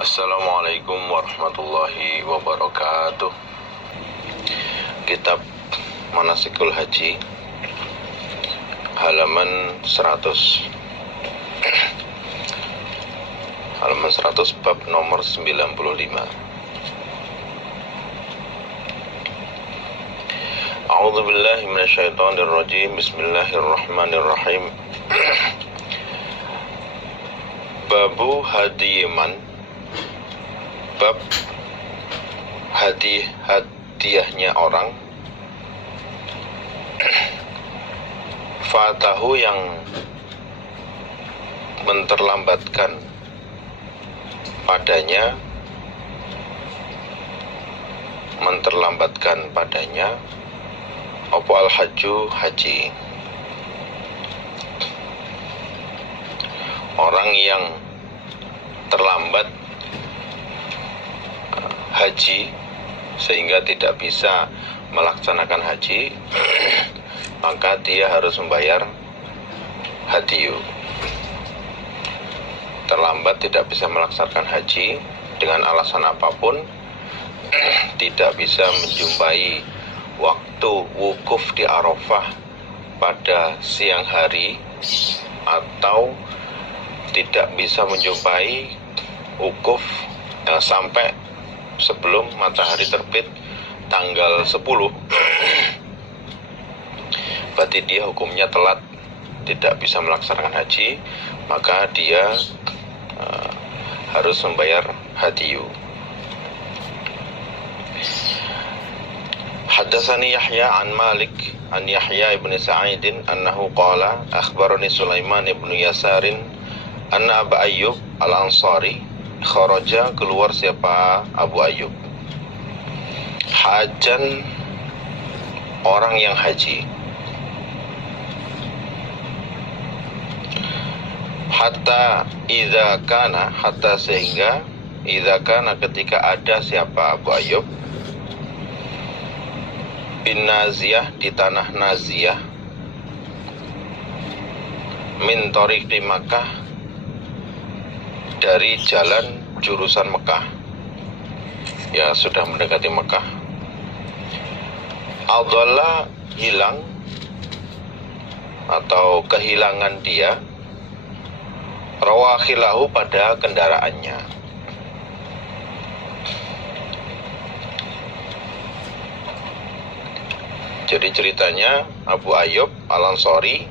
Assalamualaikum warahmatullahi wabarakatuh. Kitab Manasikul Haji, halaman 100 bab nomor 95. A'udzu billahi minasyaitonir rajim. Bismillahirrahmanirrahim. Babu hadiman, bab hadiahnya orang. Fatahu yang menterlambatkan padanya apa al-hajju, haji. Orang yang terlambat haji sehingga tidak bisa melaksanakan haji, maka dia harus membayar hadiyu. Terlambat tidak bisa melaksanakan haji dengan alasan apapun, tidak bisa menjumpai waktu wukuf di Arafah pada siang hari, atau tidak bisa menjumpai wukuf sampai sebelum matahari terbit tanggal 10, berarti dia hukumnya telat, tidak bisa melaksanakan haji, maka dia harus membayar hadiyu. Haddatsani Yahya an Malik an Yahya ibn Sa'idin annahu qala akhbarani Sulaiman ibn Yasarin anna Abu Ayyub al-Ansari kharaja, keluar siapa Abu Ayyub, hajan, orang yang haji, hatta sehingga idza kana, ketika ada siapa Abu Ayyub bin Naziyah, di tanah Naziyah, min tariqi Makkah, dari jalan jurusan Mekah, ya sudah mendekati Mekah. Adalla, hilang atau kehilangan dia, rawakhilahu, pada kendaraannya. Jadi ceritanya Abu Ayyub al-Ansari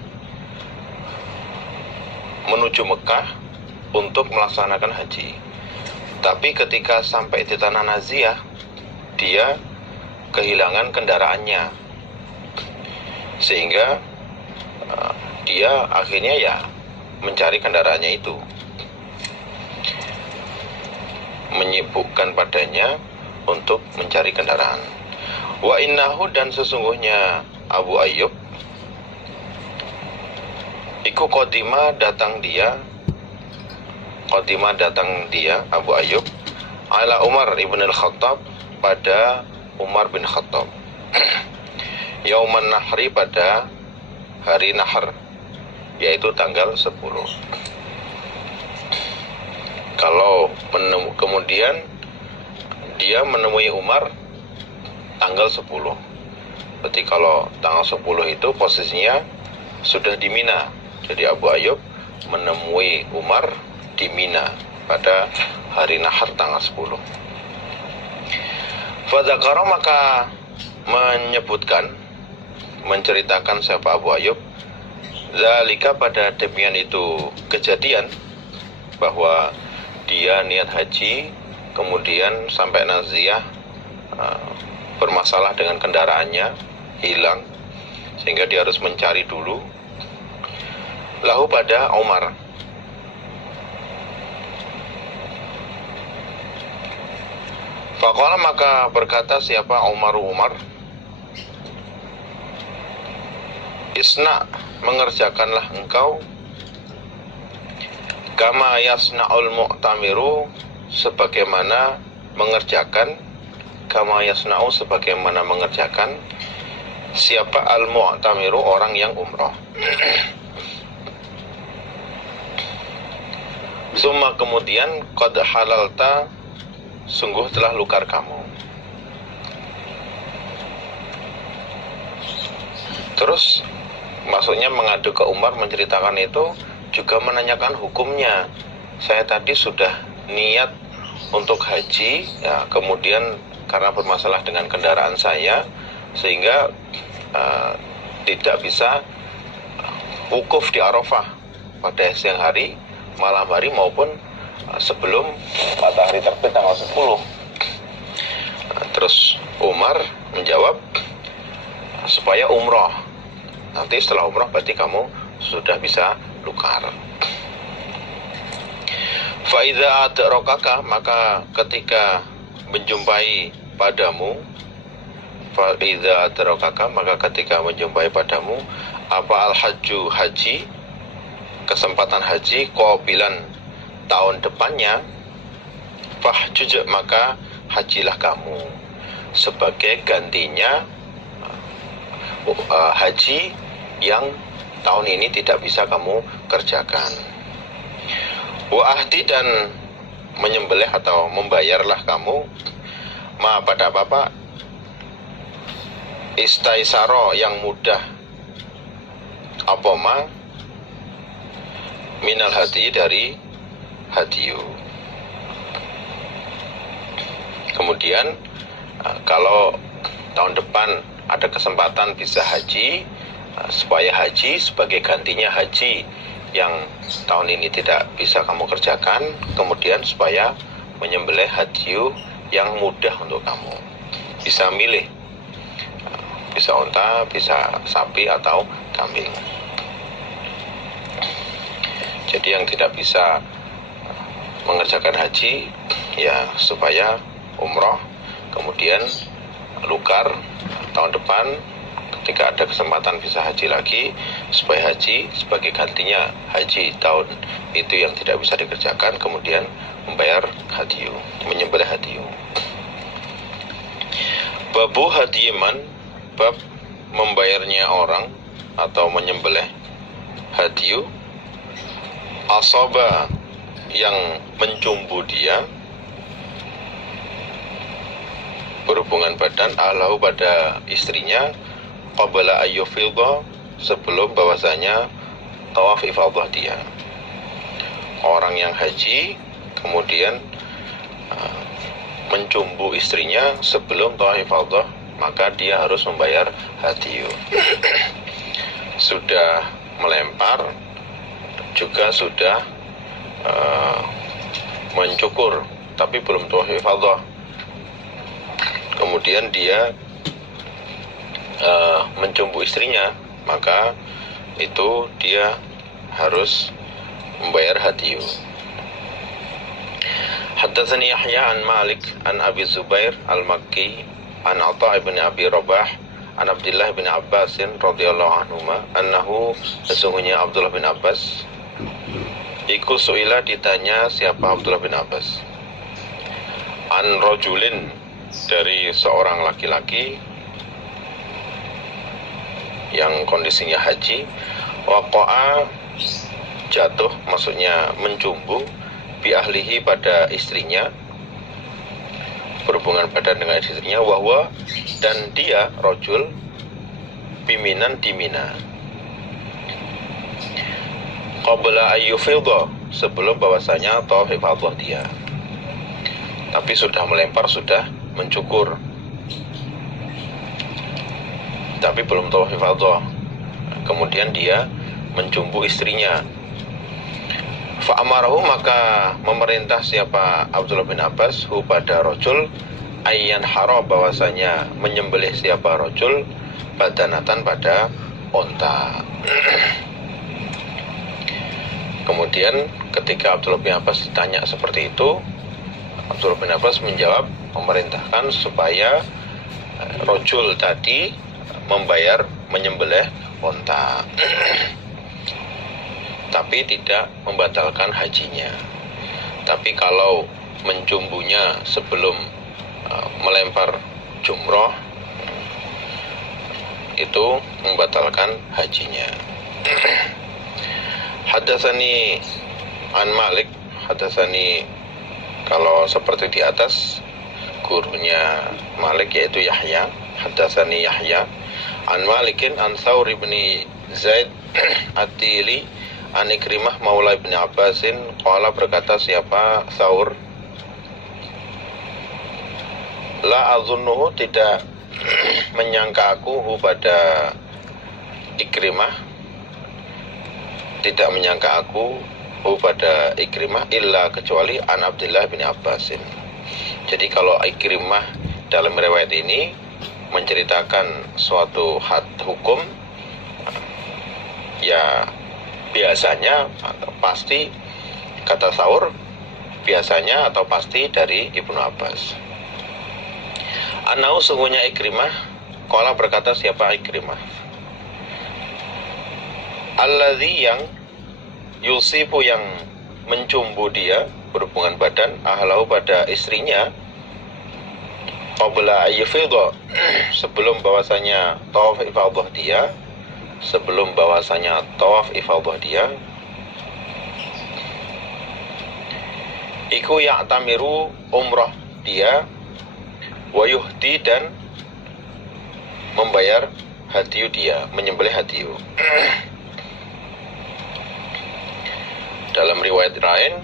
menuju Mekah untuk melaksanakan haji, tapi ketika sampai di tanah Naziyah, dia kehilangan kendaraannya, sehingga dia akhirnya ya mencari kendaraannya itu, menyibukkan padanya untuk mencari kendaraan. Wa innahu, dan sesungguhnya Abu Ayyub iku qadima, datang dia Abu Ayyub ala Umar ibn al-Khattab, pada Umar bin Khattab, Yauman Nahri, pada hari Nahr, yaitu tanggal 10. Kemudian dia menemui Umar tanggal 10. Berarti kalau tanggal 10 itu posisinya sudah di Mina. Jadi Abu Ayyub menemui Umar di Mina pada hari Nahr tanggal 10. Fadzakara, maka menceritakan siapa Abu Ayyub, zalika, pada demikian itu kejadian, bahwa dia niat haji, kemudian sampai Naziyah, bermasalah dengan kendaraannya, hilang, sehingga dia harus mencari dulu. Lahu, pada Umar. Faqala, maka berkata siapa Umar, isna, mengerjakanlah engkau, kama yasna'ul mu'tamiru, sebagaimana mengerjakan siapa al-mu'tamiru, orang yang umrah. Summa kemudian qad halalta, sungguh telah lukar kamu. Terus maksudnya mengadu ke Umar, menceritakan itu, juga menanyakan hukumnya. Saya tadi sudah niat untuk haji, ya, kemudian karena bermasalah dengan kendaraan saya, sehingga tidak bisa wukuf di Arafah pada siang hari, malam hari, maupun sebelum matahari terbit tanggal 10. Terus Umar menjawab, supaya umroh. Nanti setelah umroh berarti kamu sudah bisa lukar. Fa'idha adrokaka, maka ketika menjumpai padamu, fa'idha adrokaka, maka ketika menjumpai padamu, apa al-hajju, haji, kesempatan haji, qabilan, tahun depannya, fahjuj, maka hajilah kamu, sebagai gantinya haji yang tahun ini tidak bisa kamu kerjakan. Wa ahdi, dan menyembelih atau membayarlah kamu, ma pada apa istaisaro, yang mudah, apa ma minal hadi, dari hadiyu. Kemudian kalau tahun depan ada kesempatan bisa haji, supaya haji sebagai gantinya haji yang tahun ini tidak bisa kamu kerjakan, kemudian supaya menyembelih hadiyu yang mudah untuk kamu. Bisa milih, bisa unta, bisa sapi, atau kambing. Jadi yang tidak bisa mengerjakan haji, ya supaya umroh, kemudian lukar tahun depan ketika ada kesempatan bisa haji lagi, supaya haji sebagai gantinya haji tahun itu yang tidak bisa dikerjakan, kemudian membayar hadiyu, menyembelih hadiyu. Babu hadiman, bab membayarnya orang atau menyembelih hadiyu, asoba, yang mencumbu dia, berhubungan badan, ahlahu, pada istrinya, qabla ayyufidha, sebelum bahwasanya tawaf ifadah dia. Orang yang haji kemudian mencumbu istrinya sebelum tawaf ifadah, maka dia harus membayar hadiyu. Sudah melempar, juga sudah mencukur, tapi belum tawaf ifadah, kemudian dia mencumbu istrinya, maka itu dia harus membayar hadiyu. Haddatsani Yahya an Malik an Abi Zubair al-Makki an Atha ibn Abi Rabah an Abdullah bin Abbas radhiyallahu anhuma annahu, sesungguhnya Abdullah bin Abbas iku suila, ditanya siapa Abdullah bin Abbas, an rajulin, dari seorang laki-laki yang kondisinya haji, waqa'a, jatuh, maksudnya mencumbu, bi ahlihi, pada istrinya, berhubungan badan dengan istrinya, wahwa, dan dia rajul, biminan, di Mina, qabla ayyufidha, sebelum bahwasanya tawaf ifadah dia, tapi sudah melempar, sudah mencukur, tapi belum tawaf ifadah. Kemudian dia mencumbu istrinya. Fa'amarahu, maka memerintah siapa Abdullah bin Abbas, hu, pada rajul, ayyan hara, bahwasanya menyembelih siapa rajul, badanatan, pada unta. Kemudian ketika Abdullah bin Abbas ditanya seperti itu, Abdullah bin Abbas menjawab, memerintahkan supaya rajul tadi membayar, menyembelih unta, tapi tidak membatalkan hajinya. Tapi kalau mencumbunya sebelum melempar jumroh, itu membatalkan hajinya. Haddatsani an Malik, Hadatsani, kalau seperti di atas gurunya Malik yaitu Yahya. Hadatsani Yahya an Malikin an Thawr bin Zaid At-Tili an Ikrimah maula ibn Abbasin qala, berkata siapa Thawr, la azunnuhu, tidak menyangka aku pada Ikrimah, tidak menyangka aku pada Ikrimah illa, kecuali an Abdullah bin Abbasin. Jadi kalau Ikrimah dalam riwayat ini menceritakan suatu hukum, ya biasanya atau pasti, kata Thaur, biasanya atau pasti dari Ibnu Abbas. Anau, sungguhnya Ikrimah, qala, berkata siapa Ikrimah, alladzi, yang yusifu, yang mencumbu dia berhubungan badan, ahlahu, pada istrinya, qabla ayyufidha, sebelum bahwasanya tawaf ifadah dia, sebelum bahwasanya tawaf ifadah dia, iku ya'tamiru, umrah dia, wa yuhdi, dan membayar hadiyu dia, menyembelih hadiyu. Dalam riwayat lain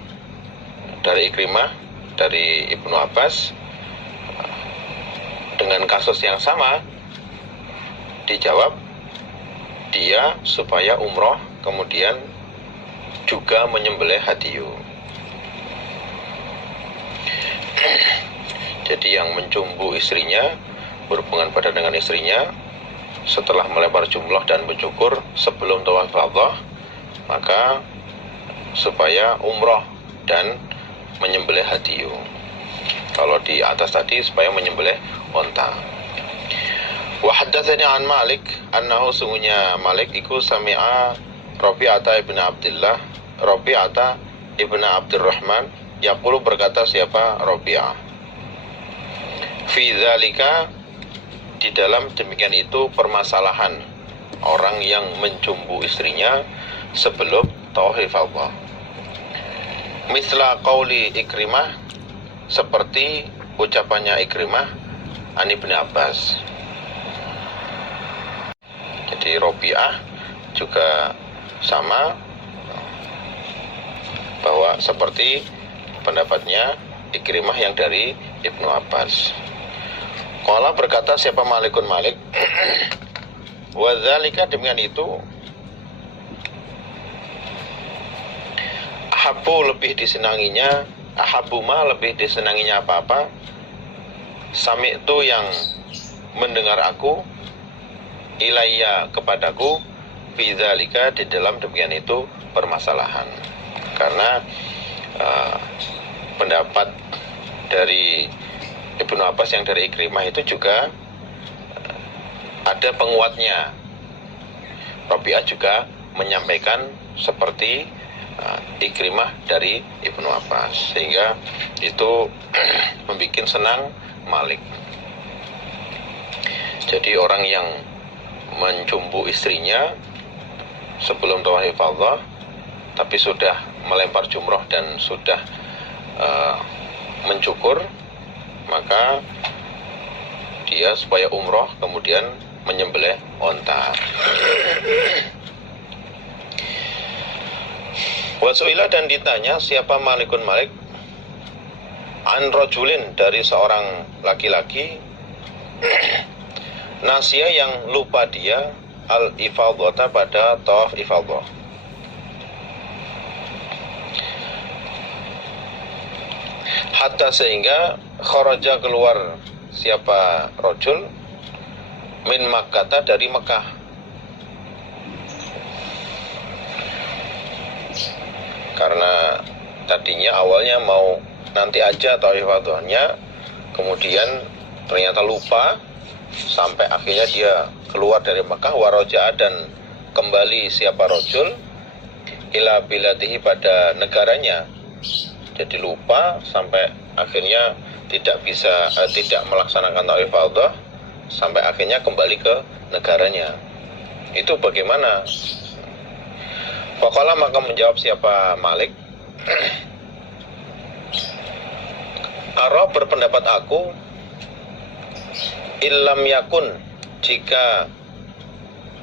dari Ikrimah, dari Ibnu Abbas, dengan kasus yang sama dijawab dia supaya umroh kemudian juga menyembelih hadiyu. Jadi yang mencumbu istrinya, berhubungan badan dengan istrinya setelah melempar jumlah dan mencukur sebelum tawaf ifadah, maka supaya umroh dan menyembelih hadiyu. Kalau di atas tadi supaya menyembelih unta. Wa haddatsani an Malik annahu, sungguhnya Malik iku sami'a Rabi'ata ibn Abdullah, Rabi'ata ibn Abdurrahman, yaqulu, berkata siapa Rabi'ah, fi dzalika, di dalam demikian itu permasalahan orang yang mencumbu istrinya sebelum tawaf ifadah. Misla qauli Ikrimah, seperti ucapannya Ikrimah an Ibnu Abbas. Jadi Rabi'ah juga sama, bahwa seperti pendapatnya Ikrimah yang dari Ibnu Abbas. Qala, berkata siapa Malikun Malik, wa dzalika, demikian itu, ahabbu, lebih disenanginya, ahabbu ma, lebih disenanginya apa-apa, sami'tu, yang mendengar aku, ilayya, kepadaku, fi dzalika, di dalam demikian itu permasalahan. Karena pendapat dari Ibnu Abbas yang dari Ikrimah itu juga ada penguatnya. Rabi'ah juga menyampaikan seperti Ikrimah dari Ibnu Abbas, sehingga itu membuat senang Malik. Jadi orang yang mencumbu istrinya sebelum tawaf ifadah tapi sudah melempar jumroh dan sudah mencukur, maka dia supaya umroh kemudian menyembelih onta. Wasuila, dan ditanya siapa Malikun Malik, an rajulin, dari seorang laki-laki, nasya, yang lupa dia, al ifadhata, pada tawaf ifadah. Hatta, sehingga kharaja, keluar siapa rajul, min Makkah, dari Mekah. Karena tadinya awalnya mau nanti aja tawaf ifadahnya, kemudian ternyata lupa, sampai akhirnya dia keluar dari Mekah. Waraja, dan kembali siapa rajul, ila biladihi, pada negaranya. Jadi lupa sampai akhirnya tidak bisa tidak melaksanakan tawaf ifadah, sampai akhirnya kembali ke negaranya. Itu bagaimana? Faqala, maka menjawab siapa Malik, Ara berpendapat aku, illam yakun, jika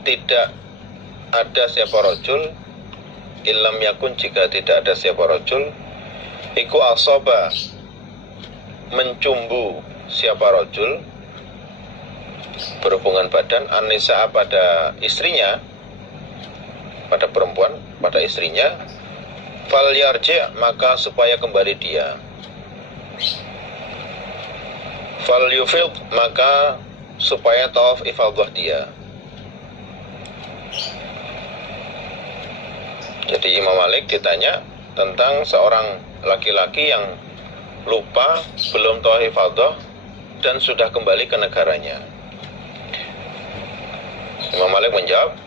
tidak ada siapa rojul, illam yakun, jika tidak ada siapa rojul, iku asoba, mencumbu siapa rojul, berhubungan badan, anisa pada istrinya, pada perempuan, pada istrinya, fal yarji', maka supaya kembali dia, fal yufid, maka supaya tawaf ifadah dia. Jadi Imam Malik ditanya tentang seorang laki-laki yang lupa belum tawaf ifadah dan sudah kembali ke negaranya. Imam Malik menjawab,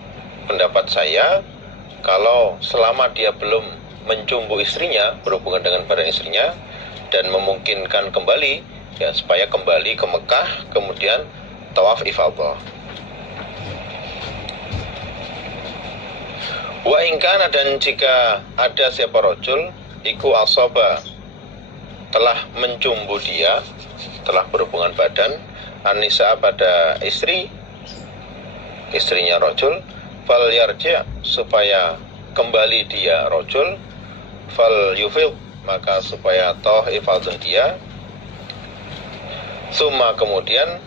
pendapat saya, kalau selama dia belum mencumbu istrinya, berhubungan dengan badan istrinya, dan memungkinkan kembali, ya supaya kembali ke Mekah, kemudian tawaf ifadah. Wa ingkana, dan jika ada siapa rojul, iku asoba, telah mencumbu dia, telah berhubungan badan, anisa pada istrinya rojul, fal yarji', supaya kembali dia rojul, fal yufid, maka supaya tawaf ifadah dia, summa, kemudian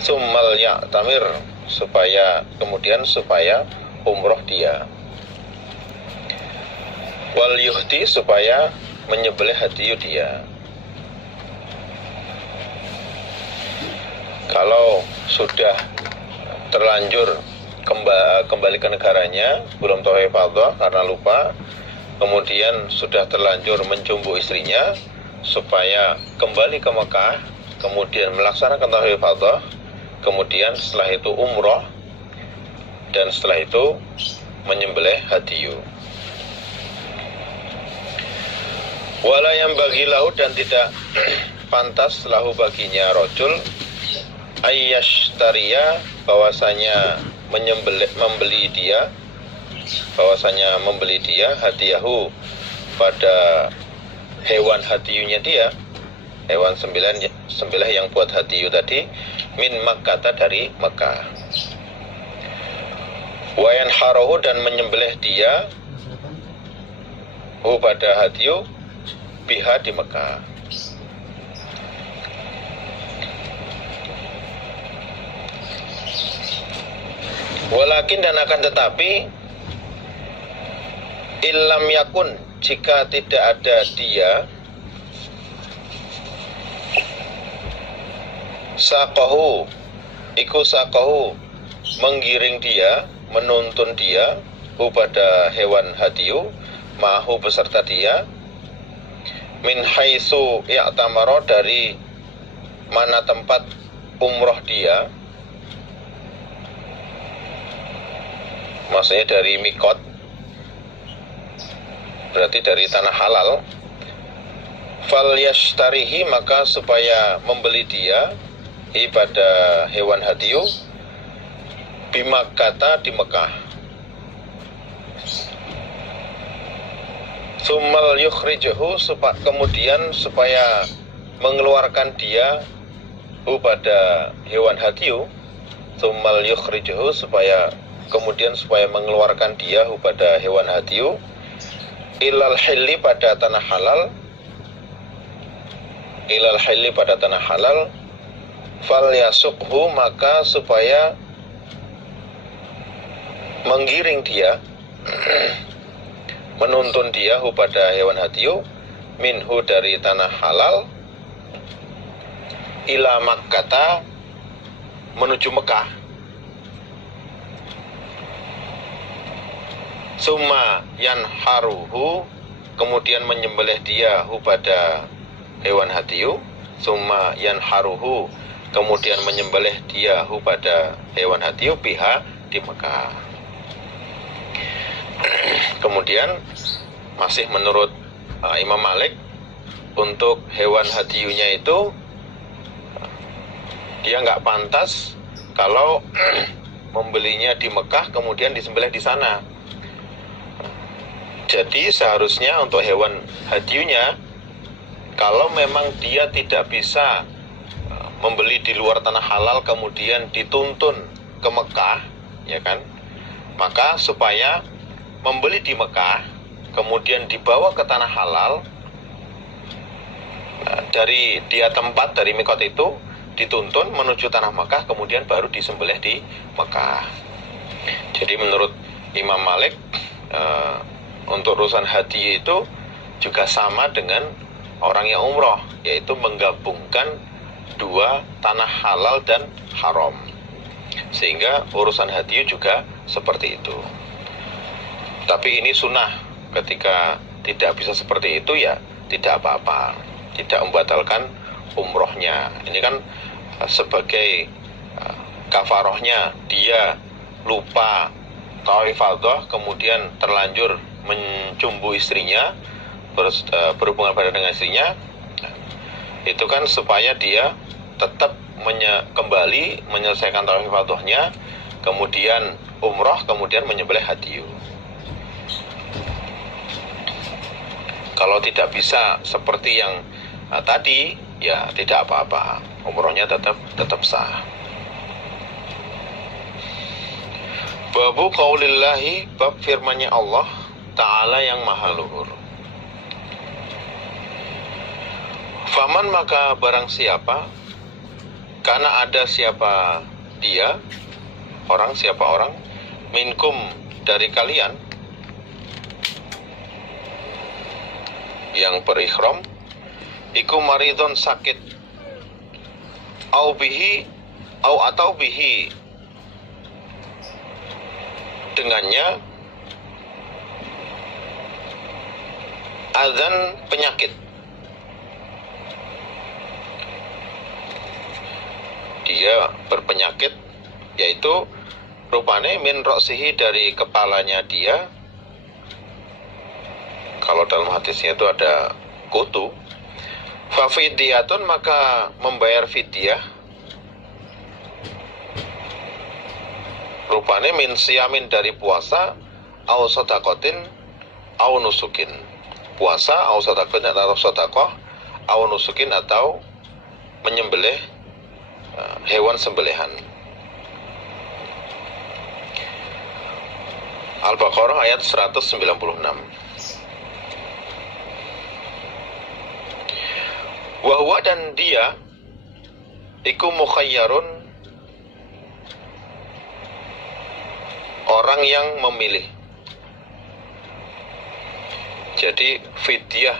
summal ya'tamir, supaya umroh dia, wal yuhdi, supaya menyembelih hadiyu dia. Kalau sudah terlanjur kembali ke negaranya, belum tawaf ifadah karena lupa, kemudian sudah terlanjur mencumbu istrinya, supaya kembali ke Mekah, kemudian melaksanakan tawaf ifadah, kemudian setelah itu umroh, dan setelah itu menyembelih hadiyu. Wala yang bagi lahu, dan tidak pantas lahu baginya rojul, ayyashtariya, bahwasanya membeli dia hadiyahu, pada hewan hadiyunya dia, hewan sembelih yang buat hadiyu tadi, min Makkata, dari Makkah, wa yanharuhu, dan menyembelih dia pada hadiyu biha, di Makkah. Walakin, dan akan tetapi, illam yakun, jika tidak ada dia, saqahu, iku saqahu, menggiring dia, menuntun dia, pada hewan hadiyu, ma'ahu, beserta dia, min haitsu i'tamara, dari mana tempat umroh dia, maksudnya dari mikot, berarti dari tanah halal, fal yashtarihi, maka supaya membeli dia pada hewan hadiyu bimakkata, di Mekah, summal yukhrijuhu, kemudian supaya mengeluarkan dia pada hewan hadiyu, summal yukhrijuhu, kemudian supaya mengeluarkan dia pada hewan hadiyu, ilal hilli, pada tanah halal, fal yasukhu, maka supaya menggiring dia, menuntun dia pada hewan hadiyu, minhu, dari tanah halal, ila Makkata, menuju Mekah, summa yanharuhu, kemudian menyembelih dia pada hewan hadiyu, summa yanharuhu, kemudian menyembelih dia pada hewan hadiyu biha, di Mekah. Kemudian masih menurut Imam Malik, untuk hewan hadiyunya itu dia nggak pantas kalau membelinya di Mekah kemudian disembelih di sana. Jadi seharusnya untuk hewan hadiyunya Kalau memang dia tidak bisa membeli di luar tanah halal kemudian dituntun ke Mekah, ya kan, maka supaya membeli di Mekah kemudian dibawa ke tanah halal, dari dia tempat dari mikot itu dituntun menuju tanah Mekah kemudian baru disembelih di Mekah. Jadi menurut Imam Malik, untuk urusan haji itu juga sama dengan orang yang umroh, yaitu menggabungkan dua tanah halal dan haram, sehingga urusan haji juga seperti itu. Tapi ini sunnah, ketika tidak bisa seperti itu ya tidak apa-apa, tidak membatalkan umrohnya. Ini kan sebagai kafarohnya dia lupa tawaf ifadah kemudian terlanjur mencumbu istrinya, berhubungan badan dengan istrinya, itu kan supaya dia tetap kembali menyelesaikan tawaf ifadahnya, kemudian umroh, kemudian menyembelih hadyu. Kalau tidak bisa seperti yang tadi, ya tidak apa-apa, umrohnya tetap sah. Babu qaulillahi, bab firman-Nya Allah Ta'ala yang maha luhur. Faman, maka barang siapa, karena ada siapa dia, siapa orang, minkum, dari kalian, yang berikhram, iku maridon, sakit, atau bihi, dengannya, adzan, penyakit. Dia berpenyakit, yaitu rupane min roksihi, dari kepalanya dia. Kalau dalam hadisnya itu ada kutu. Fafidiyatun, maka membayar fidyah. Rupane min siyamin, dari puasa, au sodakotin, au nusukin. Puasa, au sodakotin, atau sodakoh, au nusukin, atau menyembelih hewan sembelihan. Al-Baqarah ayat 196. Wahwa, dan dia, iku mukhayyarun, orang yang memilih. Jadi fidyah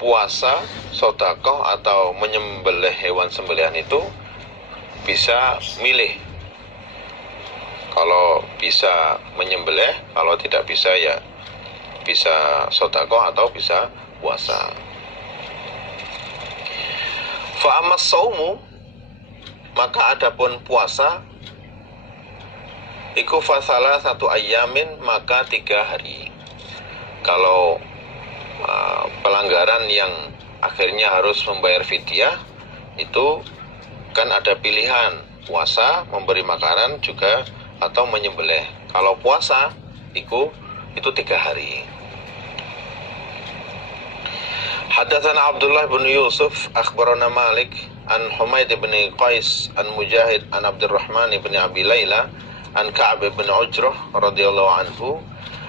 puasa, sedekah, atau menyembelih hewan sembelihan itu bisa milih. Kalau bisa menyembelih, kalau tidak bisa ya bisa sedekah atau bisa puasa. Fa ammas saumu, maka adapun puasa, iku fasala satu ayamin, maka 3 hari. Kalau pelanggaran yang akhirnya harus membayar fidyah, itu kan ada pilihan, puasa, memberi makanan juga, atau menyembelih. Kalau puasa itu 3 hari. Hadatsana Abdullah bin Yusuf akhbarana Malik an Humaid bin Qais an Mujahid an Abdurrahman bin Abi Laila an Ka'ab bin Ujrah radhiyallahu anhu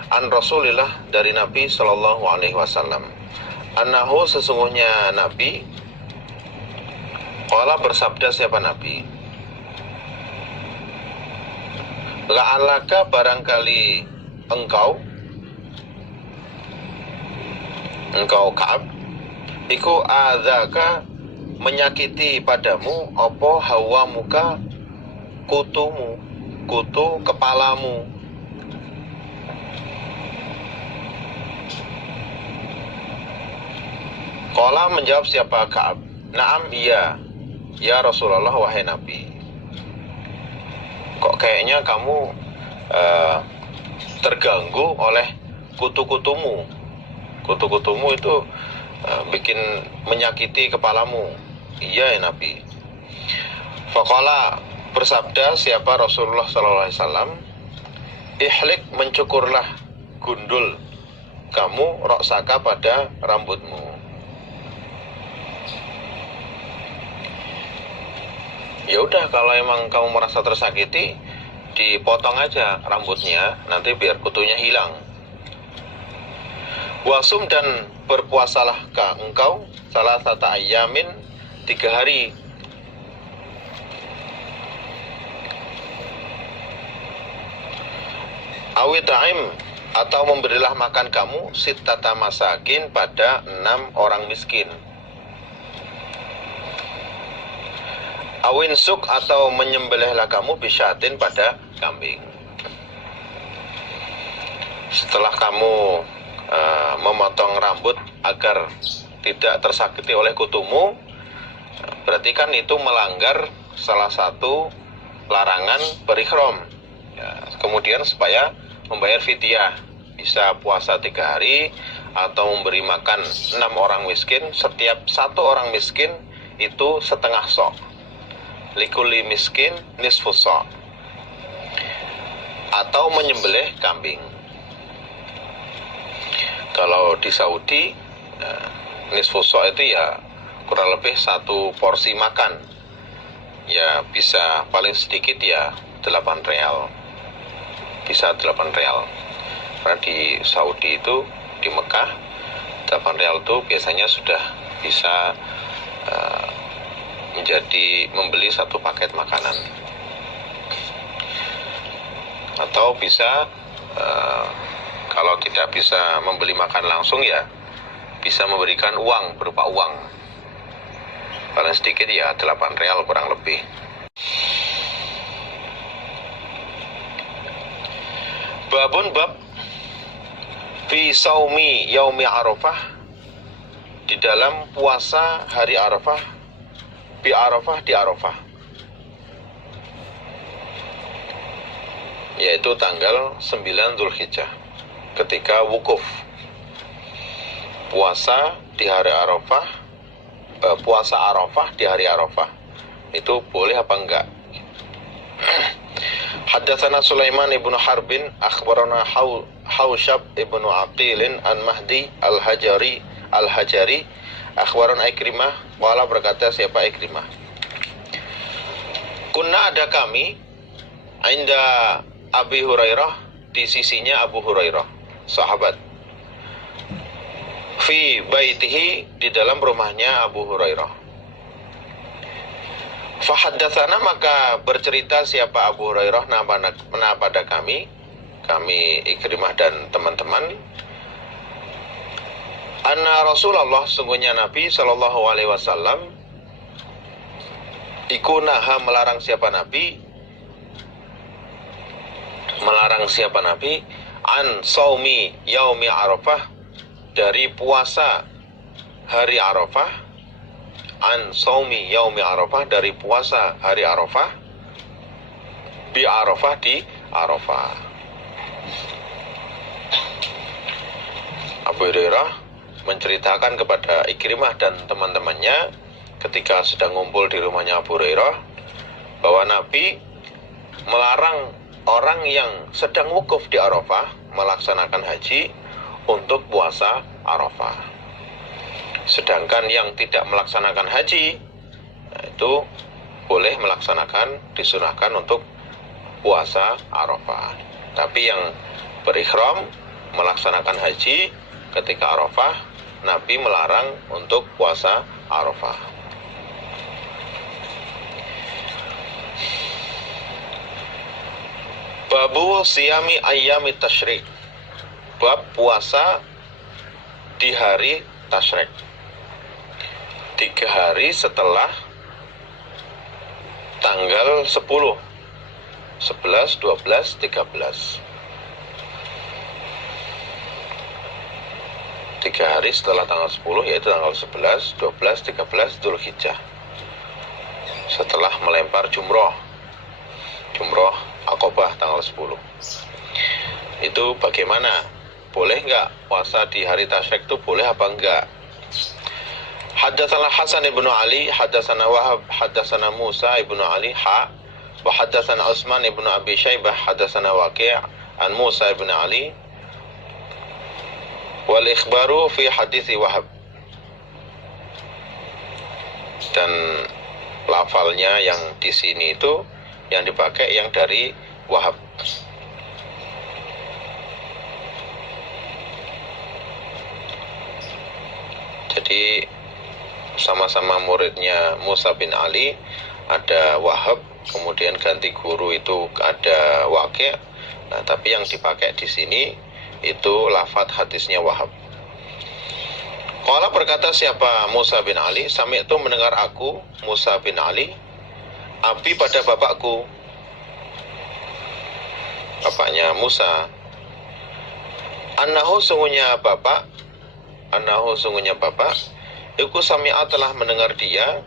an Rasulillah, dari Nabi sallallahu alaihi wasallam, annahu, sesungguhnya Nabi, qala, bersabda siapa Nabi, la'alaka, barangkali engkau Ka'ab, iku adzaka, menyakiti padamu, opo hawa muka, kutu kepalamu. Qala, menjawab siapa Ka'ab, na'am, iya, ya Rasulullah, wahai Nabi. Kok kayaknya kamu terganggu oleh kutu-kutumu. Kutu-kutumu itu bikin menyakiti kepalamu. Iya ya Nabi. Faqala, bersabda siapa Rasulullah SAW, ihlik, mencukurlah, gundul kamu, roksaka, pada rambutmu. Ya udah, kalau emang kamu merasa tersakiti, dipotong aja rambutnya, nanti biar kutunya hilang. Wasum, dan berpuasalah engkau salah satu ayamin 3 hari. Awita'im, atau memberilah makan kamu sittata masakin pada 6 orang miskin. Awinsuk, atau menyembelihlah kamu bisyatin pada kambing. Setelah kamu memotong rambut agar tidak tersakiti oleh kutumu, berarti kan itu melanggar salah satu larangan berihram. Ya, kemudian supaya membayar fidyah, bisa puasa 3 hari atau memberi makan 6 orang miskin. Setiap 1 orang miskin itu setengah sok. Likulli miskin nisfu sok. Atau menyembelih kambing. Kalau di Saudi, nisfu sok itu ya kurang lebih 1 porsi makan. Ya bisa paling sedikit ya 8 real. Bisa 8 real. Karena di Saudi itu, di Mekah, 8 real itu biasanya sudah bisa menjadi membeli 1 paket makanan. Atau bisa kalau tidak bisa membeli makan langsung, ya bisa memberikan uang, berupa uang. Paling sedikit ya 8 real kurang lebih. Babun, bab fi saumi yaumi Arafah, di dalam puasa hari Arafah, bi Arafah, di Arafah, yaitu tanggal 9 Dzulhijjah, ketika wukuf. Puasa di hari Arafah, puasa Arafah di hari Arafah, itu boleh apa enggak? Haddatsana Sulaiman ibnu Harbin akhbarana Hausyab ibnu Aqilin an Mahdi al-Hajari akhbarana Ikrimah, wala, berkata siapa Ikrimah, kunna, ada kami, inda Abi Hurairah, di sisinya Abu Hurairah, sahabat, fi baitihi, di dalam rumahnya Abu Hurairah. Fahaddatsana, maka bercerita siapa Abu Hurairah pada kami Ikrimah dan teman-teman, anna Rasulullah, sungguhnya Nabi Shallallahu Alaihi Wasallam, ikunaha, melarang siapa Nabi, an saumi yaumi Arafah, dari puasa hari Arafah, an saumi yaumi Arafah, dari puasa hari Arafah, bi Arafah, di Arafah. Abu Hurairah menceritakan kepada Ikrimah dan teman-temannya ketika sedang ngumpul di rumahnya Abu Hurairah, bahwa Nabi melarang orang yang sedang wukuf di Arafah melaksanakan haji untuk puasa Arafah. Sedangkan yang tidak melaksanakan haji, itu boleh melaksanakan, disunahkan untuk puasa Arafah. Tapi yang berihram melaksanakan haji ketika Arafah, Nabi melarang untuk puasa Arafah. Babu siyami ayyami tasyrik, bab puasa di hari tasyrik, 3 hari setelah tanggal 10, 11, 12, 13. 3 hari setelah tanggal 10, yaitu tanggal 11, 12, 13 Dzulhijjah, setelah melempar jumroh Aqabah tanggal 10. Itu bagaimana? Boleh enggak puasa di hari tasyrik itu, boleh apa enggak? Haddatsana Hasan ibnu Ali, haddatsana Wahab, haddatsana Musa ibnu Ali, wa haddatsana Utsman ibnu Abi Syaibah, haddatsana Waqi' an Musa ibnu Ali, wal ikhbaru fi hadits Wahab. Dan lafalnya yang di sini itu yang dipakai yang dari Wahab. Jadi sama-sama muridnya Musa bin Ali, ada Wahab, kemudian ganti guru itu ada Waqi'. Nah, tapi yang dipakai di sini itu lafadz hadisnya Wahab. Qala berkata siapa Musa bin Ali, sami'tu mendengar aku Musa bin Ali, abi pada bapakku, bapaknya Musa, annahu sungguhnya bapak, iku sami'a telah mendengar dia,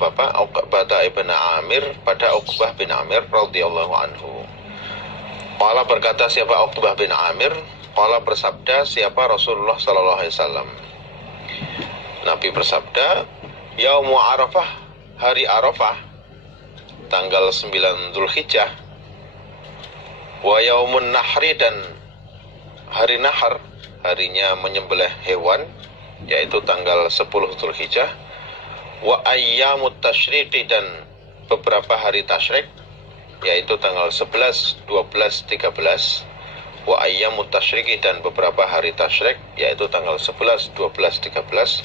bapak Uqbah ibn Amir pada Uqbah bin Amir radhiyallahu anhu. Qala berkata siapa Uqbah bin Amir, qala bersabda siapa Rasulullah sallallahu alaihi wasallam, Nabi bersabda, Yaumu Arafah, hari Arafah, tanggal 9 Dzulhijjah, wa yaumun nahri, dan hari nahar, harinya menyembelih hewan, yaitu tanggal 10 Dzulhijjah, wa ayyamut tasyriqi, dan beberapa hari tasyrik, yaitu tanggal 11, 12, 13, wa ayyamut tasyriqi, dan beberapa hari tasyrik, yaitu tanggal 11, 12, 13,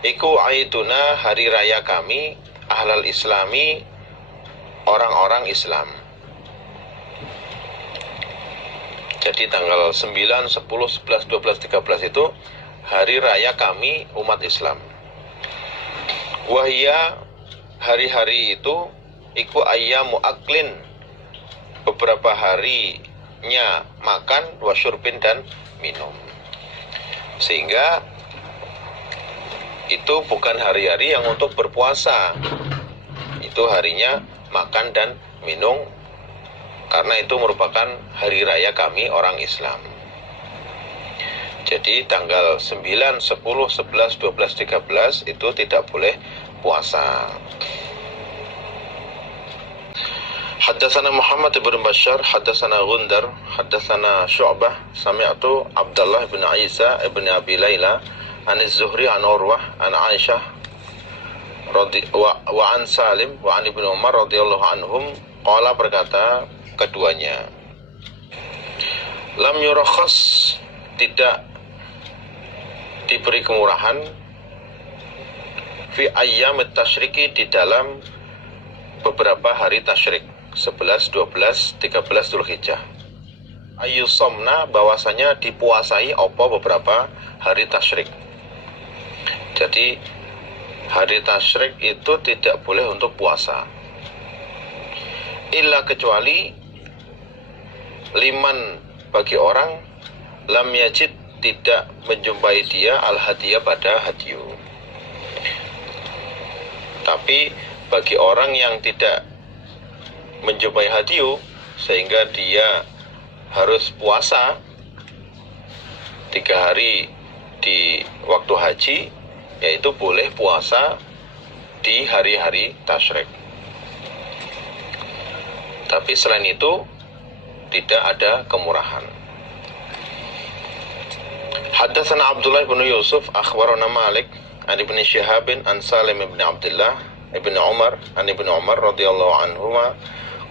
iku aiduna, hari raya kami, ahlal islami, orang-orang Islam. Jadi tanggal 9, 10, 11, 12, 13 itu hari raya kami umat Islam. Wahia, hari-hari itu, iku ayyamu aklin, beberapa harinya makan, wasyurbin, dan minum. Sehingga itu bukan hari-hari yang untuk berpuasa, itu harinya makan dan minum, karena itu merupakan hari raya kami orang Islam. Jadi tanggal 9, 10, 11, 12, 13 itu tidak boleh puasa. Haddatsana Muhammad bin Bashar, haddatsana Gundar, haddatsana Syu'bah, sami'tu Abdullah bin Isa bin Abi Laila an Az-Zuhri an Urwah an Aisyah wa an Salim wa an Ibnu Umar radhiyallahu anhum, qala berkata keduanya, lam yurakhas, tidak diberi kemurahan, fi ayyamit tasyriqi, di dalam beberapa hari tasyrik, 11, 12, 13 Dzulhijjah, ayyusomna, bahwasanya dipuasai apa beberapa hari tasyrik. Jadi hari tasyrik itu tidak boleh untuk puasa, illa kecuali liman, bagi orang, lam yajid, tidak menjumpai dia al-hadiyah, pada hadiyu. Tapi bagi orang yang tidak menjumpai hadiyu, sehingga dia harus puasa 3 hari di waktu haji, yaitu boleh puasa di hari-hari tasyrik. Tapi selain itu tidak ada kemurahan. Haddatsana Abdullah bin Yusuf akhbarana Malik an Ibnu Syihab an Salim bin Abdullah ibn Umar an Ibnu Umar radhiyallahu anhuma,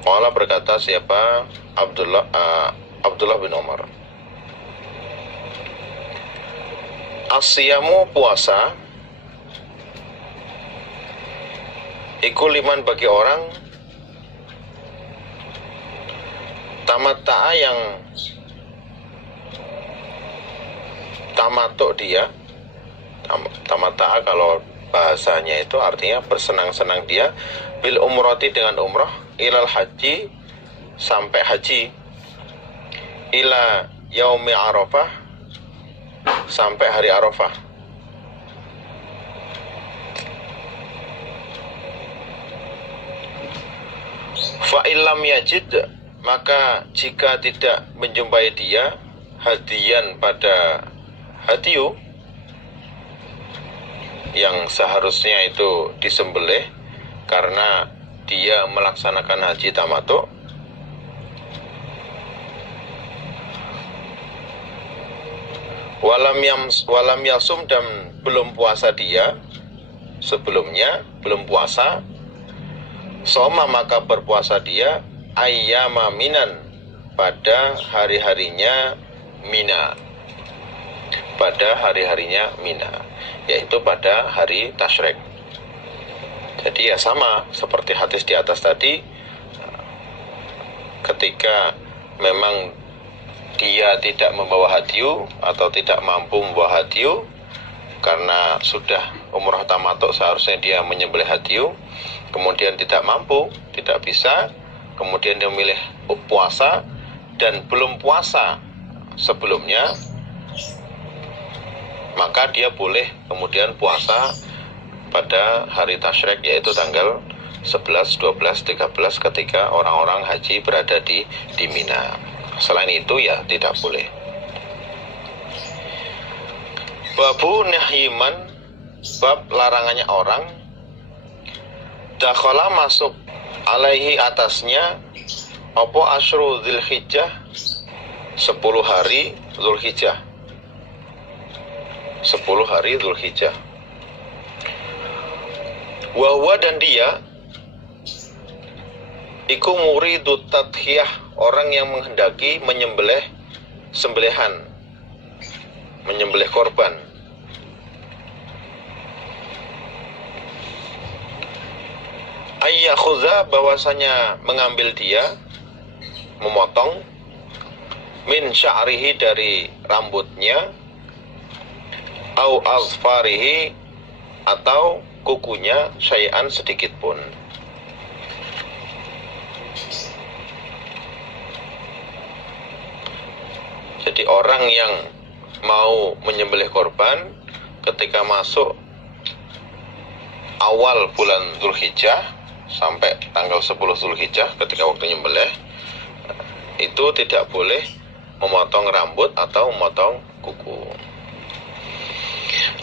qala berkata siapa Abdullah bin Umar, as-siyamu, puasa, iku liman, bagi orang, tamatta'a, yang tamatuk dia. Tamatta'a kalau bahasanya itu artinya bersenang-senang dia, bil umrati, dengan umrah, ilal haji, sampai haji, ila yaumi arafah, sampai hari Arafah. Fa illam yajid, maka jika tidak menjumpai dia hadiyan, pada hadiyu yang seharusnya itu disembelih karena dia melaksanakan haji tamattu, walam yasum, dan belum puasa dia, sebelumnya belum puasa, soma maka berpuasa dia ayyama minan pada hari-harinya Mina, pada hari-harinya Mina, yaitu pada hari Tasyrik. Jadi ya sama seperti hadis di atas tadi, ketika memang dia tidak membawa hadyu atau tidak mampu membawa hadyu karena sudah umrah tamattu, seharusnya dia menyembelih hadyu, kemudian tidak mampu, tidak bisa, kemudian dia memilih puasa dan belum puasa sebelumnya, maka dia boleh kemudian puasa pada hari Tasyrik, yaitu tanggal 11, 12, 13 ketika orang-orang haji berada di Mina. Selain itu ya tidak boleh. Babu nahyiman, bab larangannya orang dakhala masuk alaihi atasnya apa asyru Dzulhijjah 10 hari Dzulhijjah, 10 hari Dzulhijjah. Wahwa dan dia iku muridut tadhiyah, orang yang menghendaki menyembelih sembelihan, menyembelih korban. Ayyakhudha, bahwasanya mengambil dia, memotong, min sya'rihi, dari rambutnya, au azfarihi, atau kukunya, syai'an, sedikit pun. Jadi orang yang mau menyembelih korban ketika masuk awal bulan Dzulhijjah sampai tanggal 10 Dzulhijjah ketika waktu nyembelih, itu tidak boleh memotong rambut atau memotong kuku.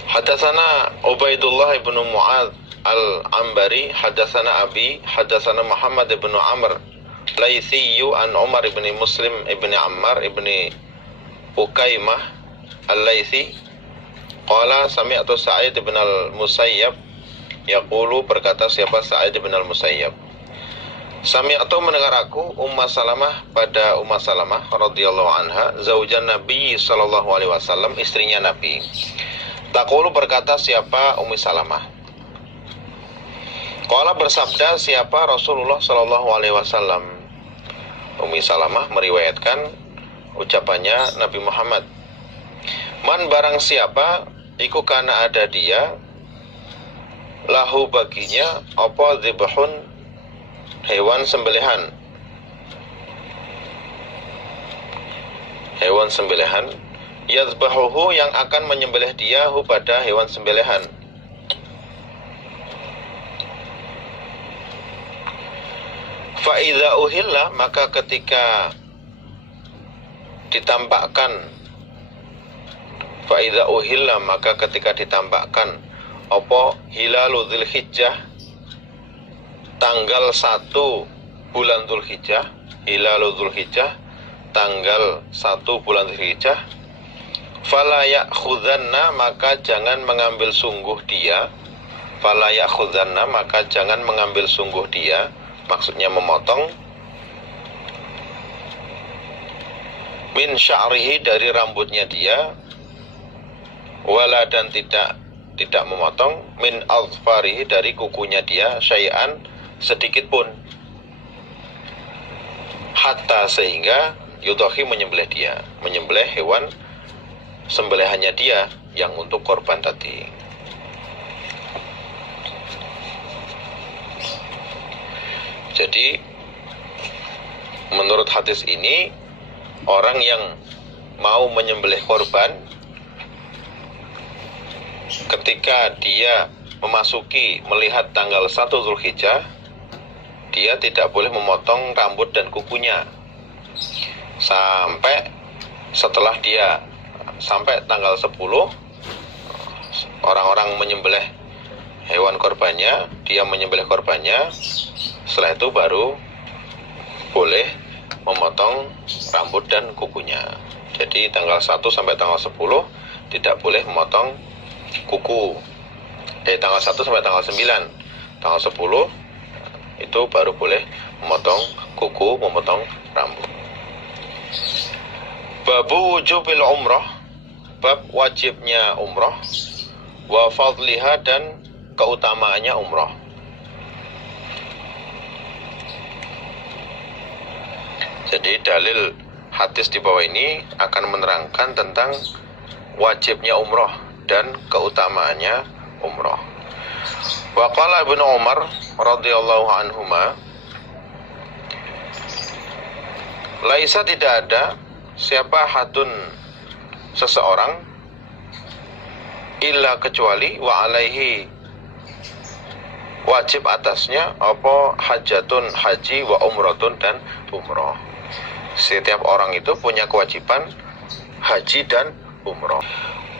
Hadatsana Ubaidullah ibnu Mu'adz al-Ambari, hadatsana Abi, hadatsana Muhammad ibnu Amr Laitsiyyu an Umar ibni Muslim ibni Ammar ibni Ukaimah al-Laitsi qala sami'tu Sa'id ibn al-Musayyab yaqulu, berkata siapa Sa'id ibn al-Musayyab, sami'tu mendengar aku Ummu Salamah, pada Ummu Salamah radhiyallahu anha, zaujan Nabi sallallahu alaihi wasallam, istrinya Nabi. Taqulu, berkata siapa Ummu Salamah, qala, bersabda siapa Rasulullah sallallahu alaihi wasallam. Ummu Salamah meriwayatkan ucapannya Nabi Muhammad, man barang siapa iku kana ada dia, lahu baginya apa dzibhun, hewan sembelihan, hewan sembelihan, yadzbahuhu, yang akan menyembelih dia, hu pada hewan sembelihan. Fa idza uhilla, maka ketika ditampakkan, fa idza uhilla, maka ketika ditampakkan apa hilalu Dzulhijjah, tanggal 1 bulan Dzulhijjah, hilalu Dzulhijjah, tanggal 1 bulan Dzulhijjah, fala ya'khudhanna, maka jangan mengambil sungguh dia, fala ya'khudhanna, maka jangan mengambil sungguh dia, maksudnya memotong, min sya'rihi, dari rambutnya dia, wala, dan tidak memotong, min azfarihi, dari kukunya dia, syai'an, sedikit pun, hatta, sehingga yudhahi, menyembelih dia, menyembelih hewan sembelihannya dia yang untuk korban tadi. Jadi menurut hadis ini, orang yang mau menyembelih korban ketika dia memasuki, melihat tanggal 1 Dzulhijjah, dia tidak boleh memotong rambut dan kukunya sampai setelah dia sampai tanggal 10 orang-orang menyembelih hewan korbannya, dia menyembelih korbannya, setelah itu baru boleh memotong rambut dan kukunya. Jadi tanggal 1 sampai tanggal 10 tidak boleh memotong kuku tanggal 1 sampai tanggal 9. Tanggal 10 itu baru boleh memotong kuku, memotong rambut. Babu wujubil umrah, bab wajibnya umrah, wa fadliha, dan keutamaannya umrah. Jadi dalil hadis di bawah ini akan menerangkan tentang wajibnya umrah dan keutamaannya umrah. Wa qala Ibnu Umar radhiyallahu anhuma, laisa, tidak ada siapa hadun seseorang illa, kecuali wa alaihi, wajib atasnya apa hajatun, haji, wa umratun, dan umrah. Setiap orang itu punya kewajiban haji dan umrah.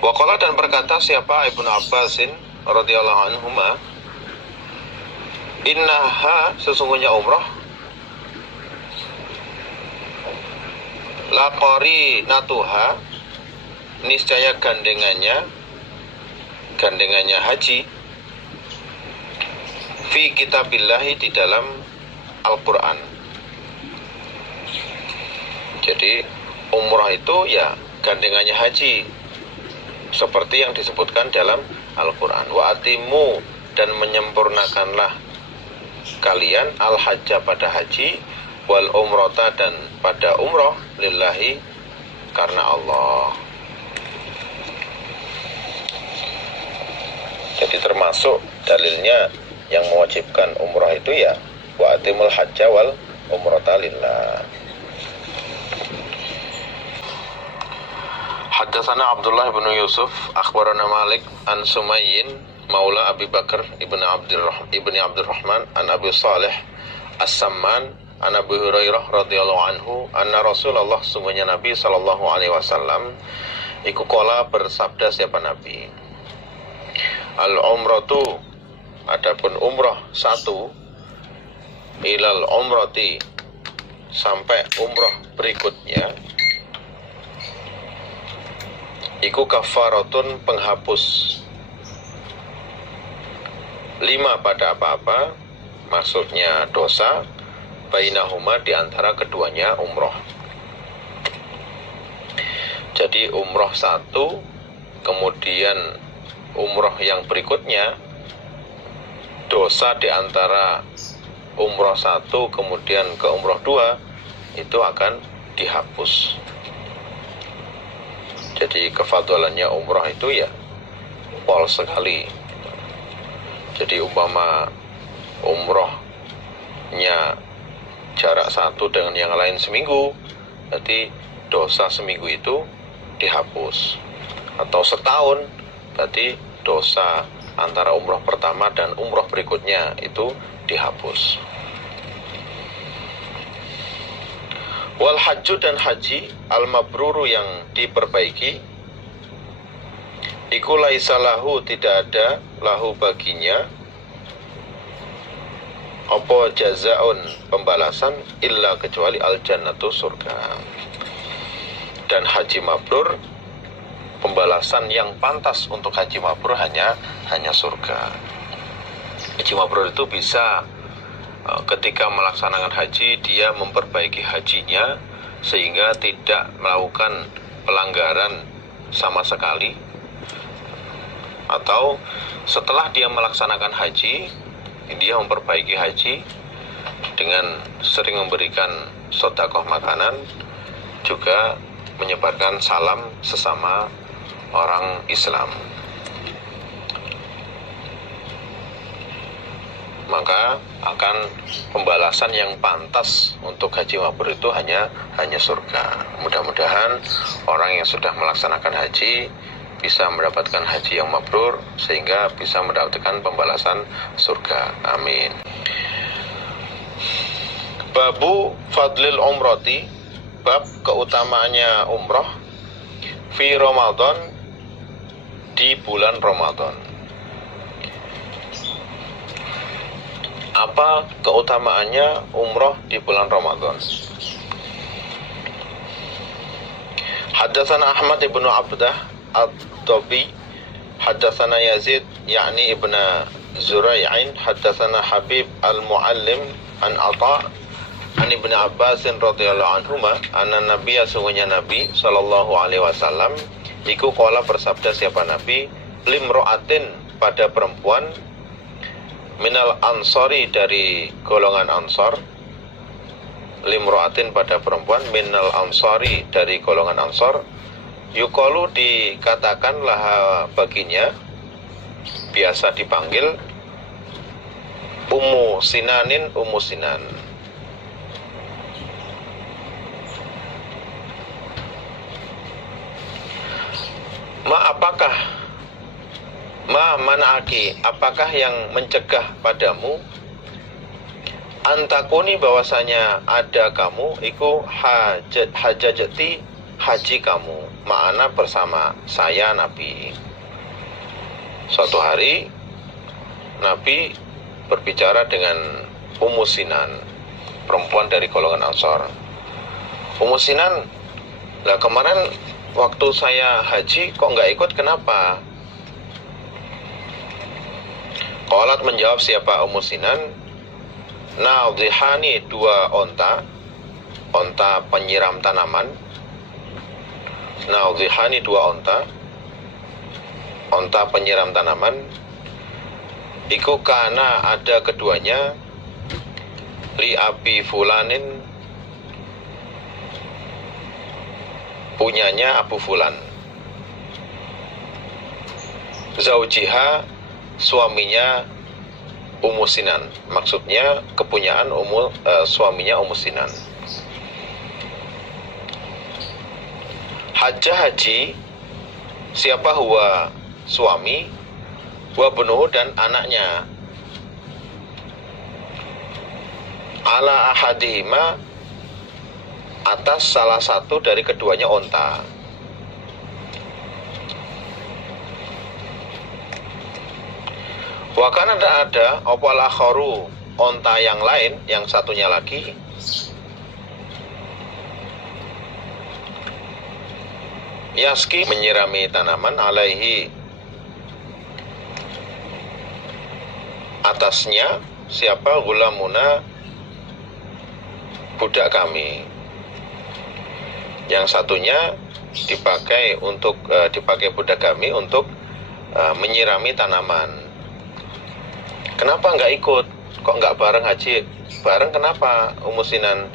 Wa qala, dan berkata siapa Ibnu Abbasin radhiyallahu anhuma, innaha, sesungguhnya umrah, laqari natuha, niscaya gandengannya haji, fi kitabillahi, di dalam Al-Quran. Jadi umrah itu ya gandengannya haji, seperti yang disebutkan dalam Al-Quran. Wa atimu, dan menyempurnakanlah kalian al-hajjah, pada haji, wal umrata, dan pada umrah, lillahi, karena Allah. Jadi termasuk dalilnya yang mewajibkan umrah itu ya wa atimul hajjah wal umrata lillah. Haddatsana Abdullah bin Yusuf akhbarana Malik an Sumayyin maula Abi Bakar ibn Abdurrahman an Abi Salih As-Samman an Abi Hurairah radhiyallahu anhu anna Rasulullah, sungguhnya Nabi sallallahu alaihi wasallam iku qala, bersabda siapa Nabi, al-umratu, adapun umrah satu, ilal umrati, sampai umrah berikutnya, iku kafaratun, penghapus, 5 pada apa-apa, maksudnya dosa, bainahuma, di antara keduanya umrah. Jadi umrah satu, kemudian umrah yang berikutnya, dosa di antara umrah satu kemudian ke umrah 2 itu akan dihapus. Jadi kefadalannya umrah itu ya pol sekali. Jadi umpama umrahnya jarak satu dengan yang lain seminggu, berarti dosa seminggu itu dihapus. Atau setahun, berarti dosa antara umrah pertama dan umrah berikutnya itu dihapus. Wal hajju, dan haji, al mabruru, yang diperbaiki, iku laisa lahu, tidak ada lahu baginya, apa jazaun, pembalasan, illa, kecuali al jannatu, surga. Dan haji mabrur, pembalasan yang pantas untuk haji mabrur hanya surga. Haji mabrur itu bisa ketika melaksanakan haji dia memperbaiki hajinya sehingga tidak melakukan pelanggaran sama sekali, atau setelah dia melaksanakan haji dia memperbaiki haji dengan sering memberikan sedekah makanan, juga menyebarkan salam sesama orang Islam. Maka akan pembalasan yang pantas untuk haji mabrur itu hanya surga. Mudah-mudahan orang yang sudah melaksanakan haji bisa mendapatkan haji yang mabrur sehingga bisa mendapatkan pembalasan surga. Amin. Babu fadlil umrati, bab keutamaannya umrah, fi Ramadan, di bulan Ramadan. Apa keutamaannya umrah di bulan Ramadan? Haddatsana Ahmad ibnu Abdah ad-Dabi Haddatsana Yazid yakni ibnu Zurai'in, haddatsana Habib al-Muallim an Atha an Ibnu Abbas radhiyallahu anhuma anna nabiyya sungguhnya Nabi sallallahu alaihi wasallam iku qala bersabda siapa Nabi limra'atin pada perempuan minal ansori dari golongan ansor, limra'atin pada perempuan minal ansori dari golongan ansor, yuqalu dikatakan laha baginya, biasa dipanggil Ummu Sinanin, Ummu Sinan. Mana'aki, apakah yang mencegah padamu antakuni bahwasanya ada kamu iku hajajati haji kamu ma'ana bersama saya Nabi. Suatu hari Nabi berbicara dengan Ummu Sinan, perempuan dari golongan Ansor. Ummu Sinan, lah kemarin waktu saya haji kok nggak ikut, kenapa? Qalat menjawab siapa Ummu Sinan, nadhihani dua onta penyiram tanaman, nadhihani dua onta penyiram tanaman, iku kana ada keduanya, li abi fulanin punyanya Abu Fulan, zaujiha suaminya Ummu Sinan, maksudnya kepunyaan suaminya Ummu Sinan. Hajjah haji siapa huwa suami, wa bunuh dan anaknya, ala ahadihima atas salah satu dari keduanya onta. Wakana ada opal akharu onta yang lain, yang satunya lagi yaski menyirami tanaman alaihi atasnya siapa gulamuna budak kami, yang satunya dipakai budak kami untuk menyirami tanaman. Kenapa nggak ikut? Kok nggak bareng haji? Bareng kenapa Ummu Sinan?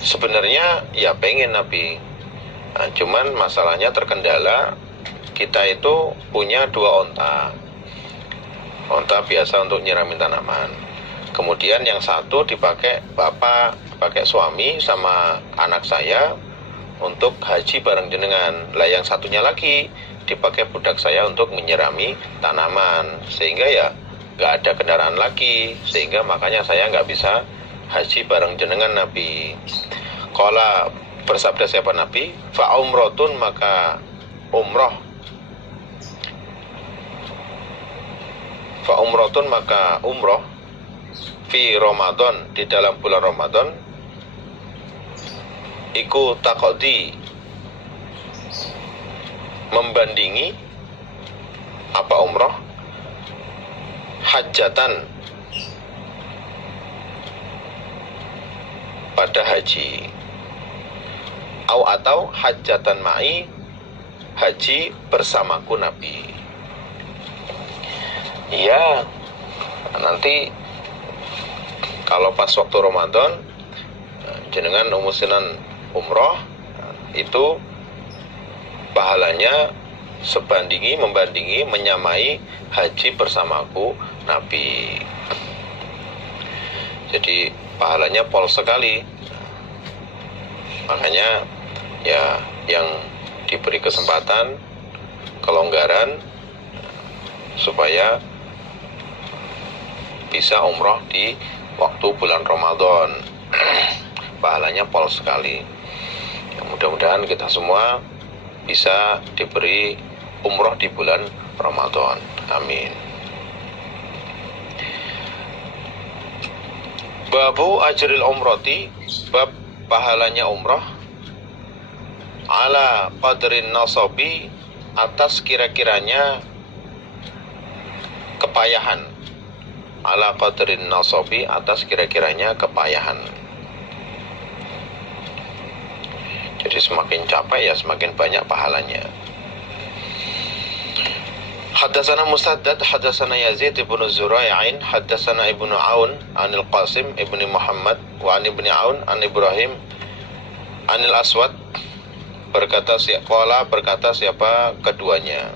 Sebenarnya ya pengen Nabi, nah, cuman masalahnya terkendala. Kita itu punya dua onta biasa untuk nyiramin tanaman. Kemudian yang satu dipakai bapak, pakai suami sama anak saya untuk haji bareng jenengan. Lah yang satunya lagi dipakai budak saya untuk menyirami tanaman, sehingga ya nggak ada kendaraan lagi, sehingga makanya saya nggak bisa haji bareng jenengan Nabi. Qala bersabda siapa Nabi, fa umrotun maka umroh, fa umrotun maka umroh fi Ramadan di dalam bulan Ramadan iku taqdi membandingi apa umroh hajatan pada haji, atau hajatan ma'i haji bersamaku Nabi. Iya, nanti kalau pas waktu Ramadan jenengan Ummu Sinan umroh, itu pahalanya membandingi, menyamai haji bersamaku Nabi. Jadi pahalanya pol sekali. Makanya ya yang diberi kesempatan, kelonggaran supaya bisa umroh di waktu bulan Ramadan. Pahalanya pol sekali. Ya, mudah-mudahan kita semua bisa diberi umroh di bulan Ramadan. Amin. Babu ajril umrati, bab pahalanya umroh ala qadrin nasabi atas kira-kiranya kepayahan, ala qadrin nasabi, atas kira-kiranya kepayahan. Jadi semakin capek ya semakin banyak pahalanya. Haddatsana Musaddad, haddatsana Yazid ibnu Zurai'in, haddatsana Ibnu Aun anil Qasim ibni Muhammad wa an ibni Aun an Ibrahim anil Aswad, berkata siapa keduanya,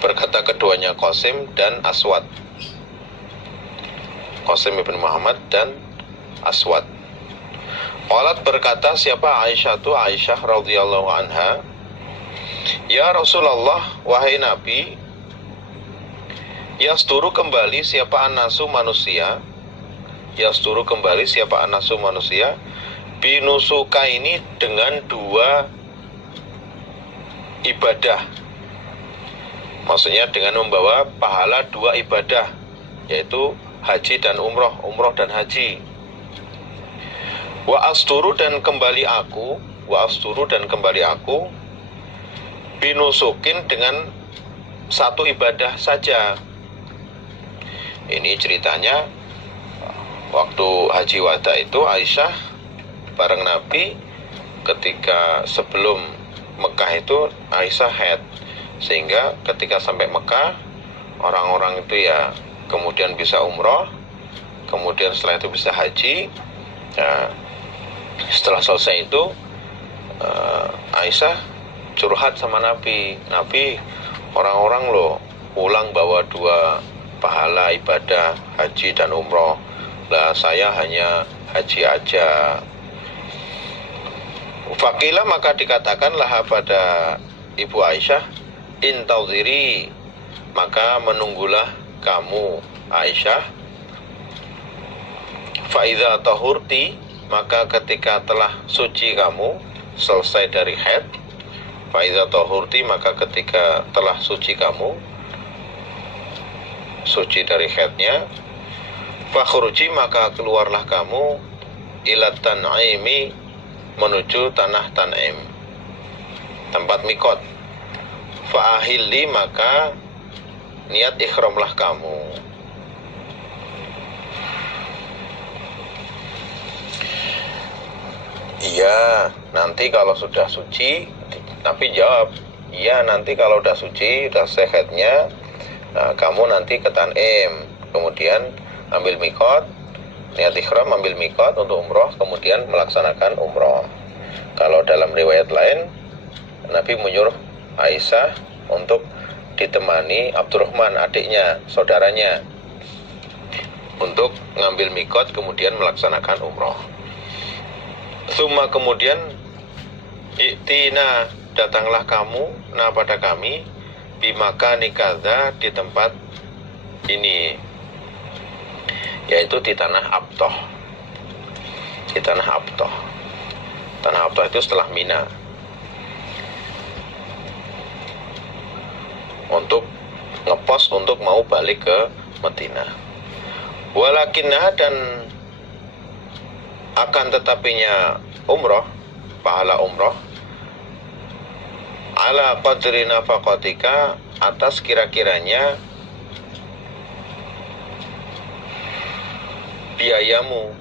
berkata keduanya Qasim dan Aswad, Qasim ibn Muhammad dan Aswad. Qalat, berkata siapa Aisyah radhiyallahu anha, ya Rasulullah, wahai Nabi, yasturu kembali siapa anasu manusia, yasturu kembali siapa anasu manusia, binusuka ini dengan dua ibadah, maksudnya dengan membawa pahala dua ibadah, yaitu haji dan umroh dan haji. Wa asturu dan kembali aku, binusukin dengan satu ibadah saja. Ini ceritanya waktu haji wada itu Aisyah bareng Nabi, ketika sebelum Mekah itu Aisyah haid, sehingga ketika sampai Mekah orang-orang itu ya kemudian bisa umroh, kemudian setelah itu bisa haji. Nah, setelah selesai itu Aisyah curhat sama Nabi, orang-orang loh pulang bawa dua pahala ibadah haji dan umroh, lah saya hanya haji aja. Fakila, maka dikatakanlah pada Ibu Aisyah, intauziri, maka menunggulah kamu Aisyah, faidha tahurti, maka ketika telah suci kamu, selesai dari haid, faidha tahurti, maka ketika telah suci kamu, suci dari haidnya, fakhruji, maka keluarlah kamu, ila tan'imi, menuju tanah Tan'im, tempat mikot, fa'ahilli, maka niat ikhramlah kamu. Iya, nanti kalau sudah suci, Nabi jawab, iya nanti kalau sudah suci, sudah sehatnya, nah, kamu nanti ke Tan'im, kemudian ambil mikot, niat ikhram, ambil mikot untuk umroh, kemudian melaksanakan umroh. Kalau dalam riwayat lain, Nabi menyuruh Aisyah untuk ditemani Abdurrahman, adiknya, saudaranya, untuk ngambil mikot, kemudian melaksanakan umroh. Suma, kemudian iktina, datanglah kamu, nah pada kami, bimaka nikada, di tempat ini, yaitu di tanah Abtoh. Di tanah Abtoh. Tanah Abtoh itu setelah Mina, untuk ngepos untuk mau balik ke Madinah. Walakinah, dan akan tetapinya umroh, pahala umroh, ala qadri nafaqatika, atas kira-kiranya biayamu,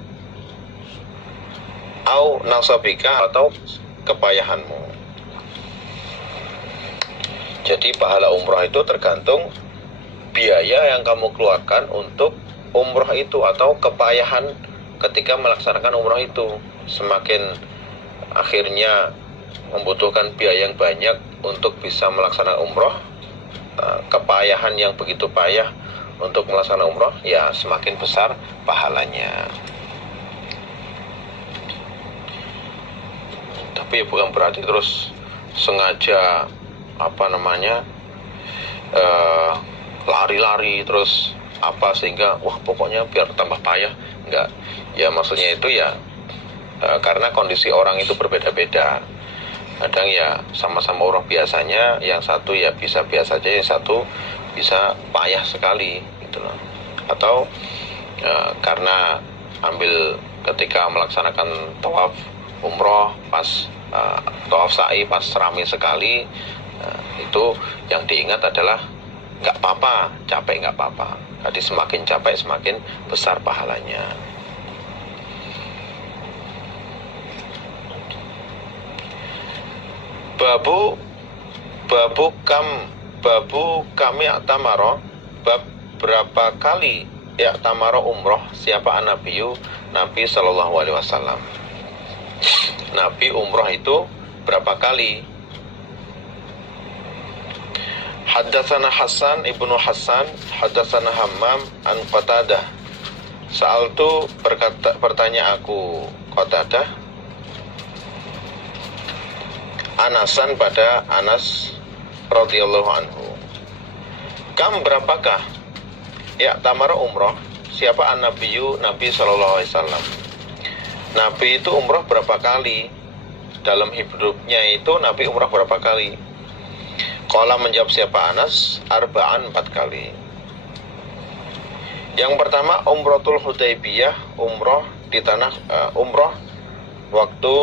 au nasabika, atau kepayahanmu. Jadi pahala umroh itu tergantung biaya yang kamu keluarkan untuk umroh itu, atau kepayahan ketika melaksanakan umroh itu. Semakin akhirnya membutuhkan biaya yang banyak untuk bisa melaksanakan umroh, kepayahan yang begitu payah untuk melaksanakan umroh, ya semakin besar pahalanya. Tapi bukan berarti terus sengaja lari-lari terus sehingga wah pokoknya biar tambah payah. Enggak, ya maksudnya itu ya karena kondisi orang itu berbeda-beda. Kadang ya sama-sama umroh biasanya, yang satu ya bisa biasa aja, yang satu bisa payah sekali gitu loh. Atau karena ambil ketika melaksanakan tawaf umroh pas tawaf sa'i pas ramai sekali, Nah, itu yang diingat adalah nggak apa-apa, capek nggak apa-apa. Jadi semakin capek semakin besar pahalanya. Babu kami atamaro, bab berapa kali tamaro umroh siapa anabiyu, Nabi Shallallahu Alaihi Wasallam. Nabi umroh itu berapa kali? Haddatsana Hasan ibnu Hasan, haddatsana Hammam an Qatadah. Sa'altu bertanya aku Qatadah Anasan pada Anas radhiyallahu anhu. Kam berapakah tamara umroh siapa an-nabiyyu, Nabi sallallahu alaihi wasallam. Nabi itu umroh berapa kali? Dalam hidupnya itu Nabi umroh berapa kali? Qala menjawab siapa Anas, arba'an 4 kali. Yang pertama umratul Hudaybiyah, umroh di tanah umroh waktu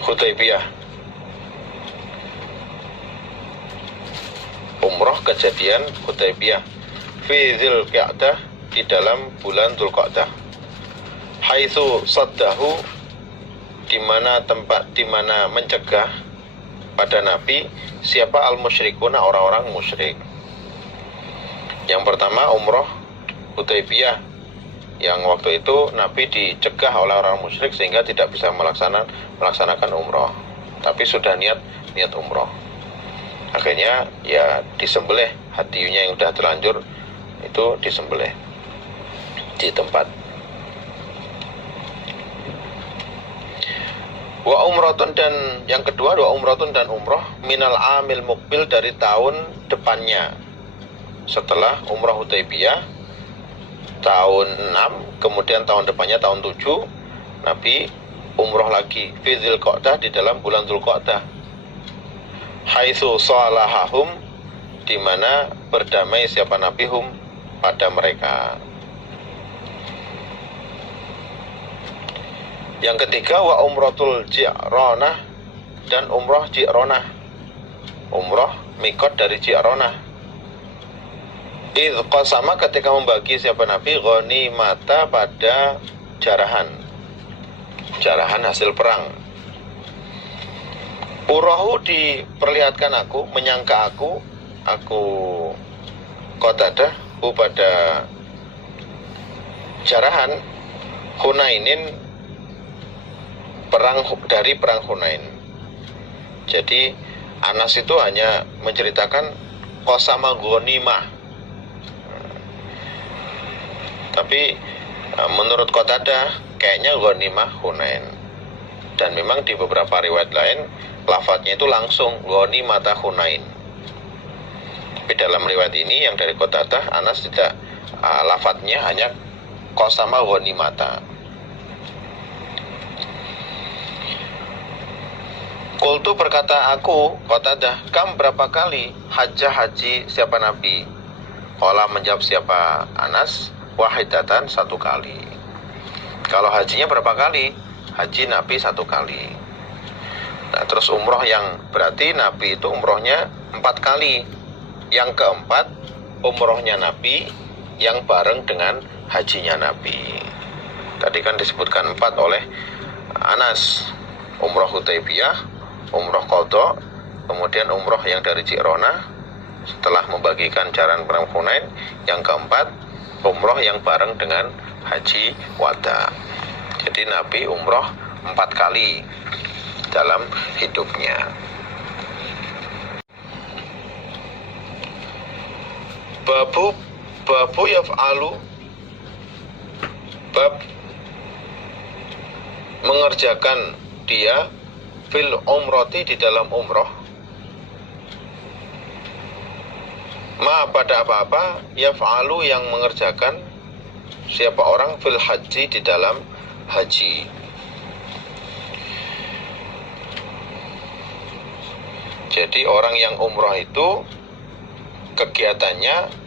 Hudaybiyah. Umroh kejadian Hudaybiyah fi Dzulqa'dah, di dalam bulan Dzulqa'dah. Haitsu saddahu, di mana tempat di mana mencegah pada Nabi siapa al-musyrikuna, orang-orang musyrik. Yang pertama umroh Hudaybiyah, yang waktu itu Nabi dicegah oleh orang musyrik sehingga tidak bisa melaksanakan umroh, tapi sudah niat umroh. Akhirnya ya disembelih, hadiunya yang sudah terlanjur itu disembelih di tempat. Wa umratun, dan yang kedua wa umratun dan umroh minal amil mukbil, dari tahun depannya. Setelah umroh Hudaybiyah tahun 6, kemudian tahun depannya tahun 7 Nabi umroh lagi fi Dzulqa'dah, di dalam bulan Dzulqa'dah. Haitsu salahahum, di mana berdamai siapa Nabi hum, pada mereka. Yang ketiga wa umratul Ji'ronah, dan umroh Ji'ronah, umroh mikot dari Ji'ronah. Idz qasama, ketika membagi siapa Nabi ghanimata, pada jarahan hasil perang. Urahu, diperlihatkan aku, menyangka aku Qatadah pada jarahan Hunainin, dari perang Hunain. Jadi Anas itu hanya menceritakan qasama ghanimah, tapi menurut Qatadah kayaknya ghanimah Hunain. Dan memang di beberapa riwayat lain lafadznya itu langsung ghanimata Hunain. Tapi dalam riwayat ini yang dari Qatadah, Anas tidak, lafadznya hanya qasama ghanimata. Qultu, berkata aku Qatadah, kam berapa kali haji siapa Nabi? Qala menjawab siapa Anas, wahidatan, 1 kali. Kalau hajinya berapa kali? Haji Nabi 1 kali. Nah, terus umroh yang berarti Nabi itu umrohnya 4 kali. Yang keempat umrohnya Nabi yang bareng dengan hajinya Nabi. Tadi kan disebutkan 4 oleh Anas. Umroh Hudaybiyah, umroh Qadha, kemudian umroh yang dari Ji'ronah setelah membagikan jaran perang Hunain. Yang keempat umroh yang bareng dengan haji wada. Jadi Nabi umroh 4 kali dalam hidupnya. Babu yaf'alu, bab mengerjakan dia fil umrati, di dalam umroh, ma pada apa-apa, yaf'alu yang mengerjakan siapa orang fil haji, di dalam haji. Jadi orang yang umroh itu kegiatannya,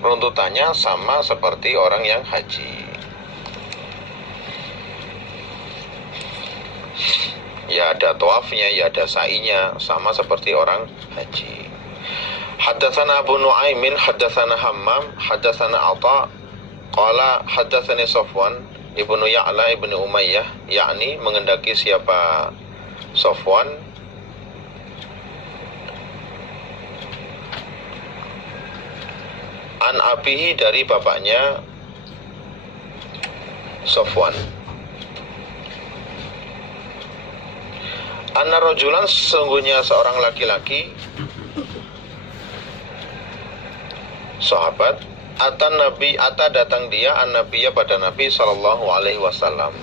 runtutannya sama seperti orang yang haji. Ya ada tawafnya, ya ada sa'inya, sama seperti orang haji. Haddatsana Abu Nu'aimin, haddatsana Hammam, haddatsana Atha, qala haddatsani Safwan ibnu Ya'la ibnu Umayyah, yakni mengendaki siapa Safwan an abihi dari bapaknya Safwan. Anna rajulan, sesungguhnya seorang laki-laki sahabat, ata datang dia an nabiyya pada Nabi sallallahu alaihi wasallam.